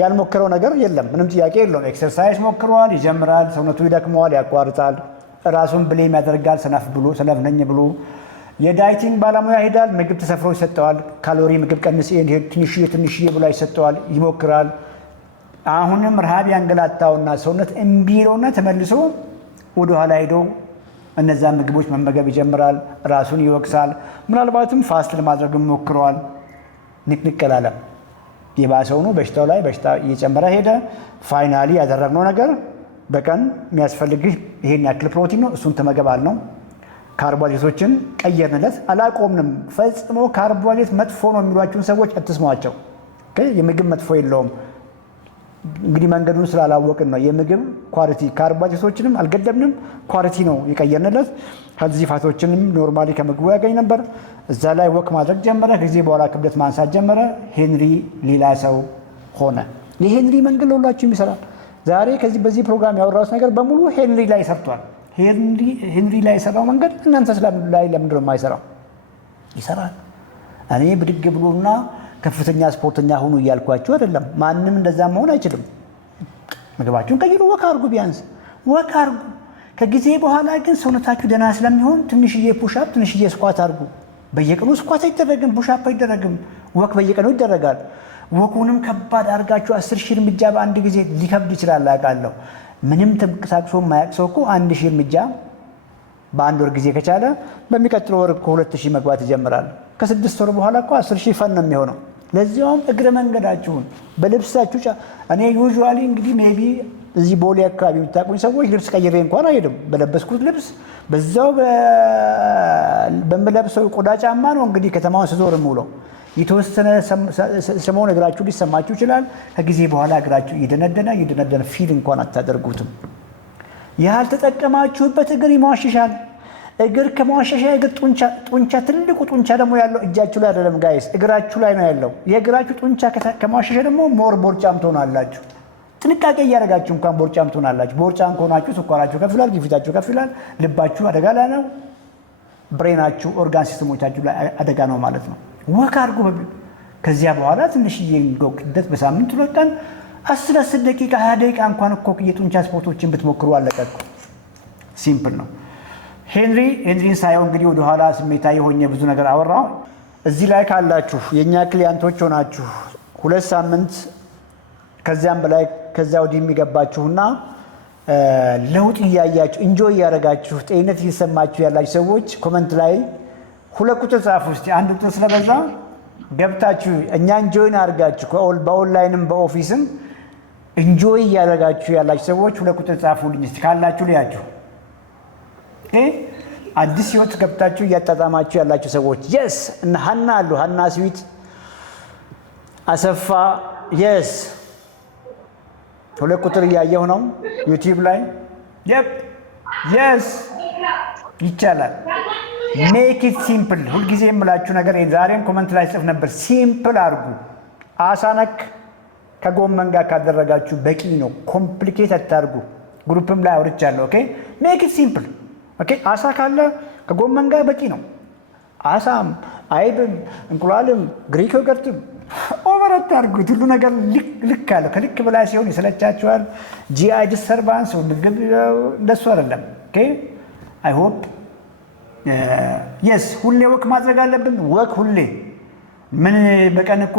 ያልሞከረው ነገር የለም። ምንም ጥያቄ የለውም። ኤክሰርሳይዝ ሞክሯል፣ ይጀምራል፣ ሰውነቱ ይደክመዋል፣ ያቋርጣል፣ ራሱን ብሌም ያደርጋል። ሰነፍ ነኝ ብሎ የዳይቲንግ ባለሙያ ሄዳል። ምግብ ተሰፍሮ ይሰጠዋል። ካሎሪ ምግብ ቀንስ ትንሽዬ ብላ ይሰጠዋል፣ ይሞክራል። አሁንም ረሃብ ያንገላታውና ሰውነት እምቢ ይለውና ተመልሶ ወደኋላ ሄዶ እነዛ ምግቦች መመገብ ይጀምራል። ራሱን ይወቅሳል። ምናልባትም ፋስት ለማድረግ ሞክረዋል። ንቅንቅ አላለም። የባሰው ነው። በሽታው ላይ በሽታ እየጨመረ ሄደ። ፋይናሊ ያደረግነው ነገር በቀን የሚያስፈልግህ ይሄን ያክል ፕሮቲን ነው፣ እሱን ተመገባል ነው። ካርቦሃይድሬቶችን ቀየርንለት። አላቆምንም ፈጽሞ። ካርቦሃይድሬት መጥፎ ነው የሚሏችሁን ሰዎች አትስሟቸው። የምግብ መጥፎ የለውም። እንግዲህ መንገዱን ስላላወቅን ነው። የምግብ ኳሊቲ ካርቦሃይድሬቶችንም አልገደብንም፣ ኳሊቲ ነው የቀየርንለት። ከዚህ ፋቶችንም ኖርማሊ ከምግቡ ያገኝ ነበር። እዛ ላይ ወክ ማድረግ ጀመረ። ከጊዜ በኋላ ክብደት ማንሳት ጀመረ። ሄንሪ ሌላ ሰው ሆነ። የሄንሪ መንገድ ለሁላችሁም ይሰራል። ዛሬ በዚህ ፕሮግራም ያወራሁት ነገር በሙሉ ሄንሪ ላይ ሰርቷል። ሄንሪ ላይ የሰራው መንገድ እናንተ ላይ ለምንድን ነው የማይሰራው? ይሰራል። እኔ ብድግ ብሎና ከፍተኛ ስፖርተኛ ሁኑ እያልኳችሁ አይደለም። ማንም እንደዛ መሆን አይችልም። ምግባችሁን ቀይሩ፣ ወክ አድርጉ፣ ቢያንስ ወክ አድርጉ። ከጊዜ በኋላ ግን ሰውነታችሁ ደህና ስለሚሆን ትንሽዬ ፑሽአፕ፣ ትንሽዬ ስኳት አድርጉ። በየቀኑ ስኳት አይደረግም፣ ፑሽአፕ አይደረግም፣ ወክ በየቀኑ ይደረጋል። ወኩንም ከባድ አድርጋችሁ 10,000 እርምጃ በአንድ ጊዜ ሊከብድ ይችላል አውቃለሁ። ምንም ተንቀሳቅሶ የማያውቅ ሰው እኮ 1,000 እርምጃ በአንድ ወር ጊዜ ከቻለ በሚቀጥለው ወር እኮ 2,000 መግባት ይጀምራል። ከ6 ወር በኋላ እኮ 10,000 ፈን ነው የሚሆነው። ለዚያውም እግረ መንገዳችሁን በልብሳችሁ እኔ ዩዥዋሊ እንግዲህ ሜቢ እዚህ ቦሌ አካባቢ የምታውቁኝ ሰዎች ልብስ ቀይሬ እንኳን አይሄድም። በለበስኩት ልብስ በዛው በምለብሰው ቆዳ ጫማ ነው እንግዲህ ከተማውን ስዞር የምውለው። የተወሰነ ሰሞን እግራችሁ ሊሰማችሁ ይችላል። ከጊዜ በኋላ እግራችሁ እየደነደነ ፊል እንኳን አታደርጉትም። ያልተጠቀማችሁበት እግር ይሟሽሻል። እግር ከሟሸሻ እግር ጡንቻ ትልቁ ጡንቻ ደግሞ ያለው እጃችሁ ላይ አይደለም ጋይስ፣ እግራችሁ ላይ ነው ያለው። የእግራችሁ ጡንቻ ከሟሸሻ ደግሞ ሞር ቦርጫም ትሆናላችሁ። ጥንቃቄ እያደረጋችሁ እንኳን ቦርጫም ትሆናላችሁ። ቦርጫም ከሆናችሁ ስኳራችሁ ከፍ ይላል፣ ግፊታችሁ ከፍ ይላል፣ ልባችሁ አደጋ ላይ ነው፣ ብሬናችሁ ኦርጋን ሲስተሞቻችሁ ላይ አደጋ ነው ማለት ነው። ወክ አድርጉ። ከዚያ በኋላ ትንሽዬ ክብደት በሳምንት 2 ቀን 10 ደቂቃ 20 ደቂቃ እንኳን እኮ የጡንቻ ስፖርቶችን ብትሞክሩ አለቀቁ። ሲምፕል ነው። ሄንሪን ሳየው እንግዲህ ወደኋላ ስሜታዊ ሆኜ ብዙ ነገር አወራው። እዚህ ላይ ካላችሁ የእኛ ክሊያንቶች ሆናችሁ 2 ሳምንት ከዚያም በላይ ከዚያ ወዲህ የሚገባችሁና ለውጥ እያያችሁ እንጆይ እያደረጋችሁ ጤንነት እየሰማችሁ ያላችሁ ሰዎች ኮመንት ላይ 2 ቁጥር ጻፉ እስቲ። 1 ቁጥር ስለበዛ ገብታችሁ እኛ እንጆይን አድርጋችሁ በኦንላይንም በኦፊስም እንጆይ እያደረጋችሁ ያላችሁ ሰዎች 2 ቁጥር ጻፉልኝ እስቲ ካላችሁ ልያችሁ። አዲስ ህይወት ገብታችሁ እያጣጣማችሁ ያላችሁ ሰዎች የስ እና ሀና አሉ። ሀና ስዊት አሰፋ የስ 2 ቁጥር እያየሁ ነው ዩቲዩብ ላይ የስ ይቻላል። ሜክ ኢት ሲምፕል። ሁልጊዜ የምላችሁ ነገር ዛሬም ኮመንት ላይ ጽፍ ነበር። ሲምፕል አድርጉ። አሳ ነክ ከጎመን ጋር ካደረጋችሁ በቂ ነው። ኮምፕሊኬት አታርጉ። ግሩፕም ላይ አውርቻለሁ። ኦኬ ሜክ ኢት ሲምፕል። ኦኬ አሳ ካለ ከጎመን ጋር በቂ ነው። አሳም አይብም እንቁላልም ግሪክ ዮገርትም ኦቨር አታርጉት። ሁሉ ነገር ልክ አለ። ከልክ በላይ ሲሆን ይሰለቻችኋል። ጂአይ ዲስተርባንስ እንደሱ አይደለም። ኦኬ አይ ሆፕ የስ ሁሌ ወክ ማድረግ አለብን። ወክ ሁሌ ምን በቀን እኮ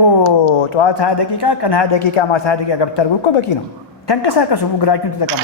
ጠዋት 20 ደቂቃ ቀን 20 ደቂቃ ማታ 20 ደቂቃ ገብታርጉ እኮ በቂ ነው። ተንቀሳቀሱ፣ እግራችሁን ተጠቀሙ።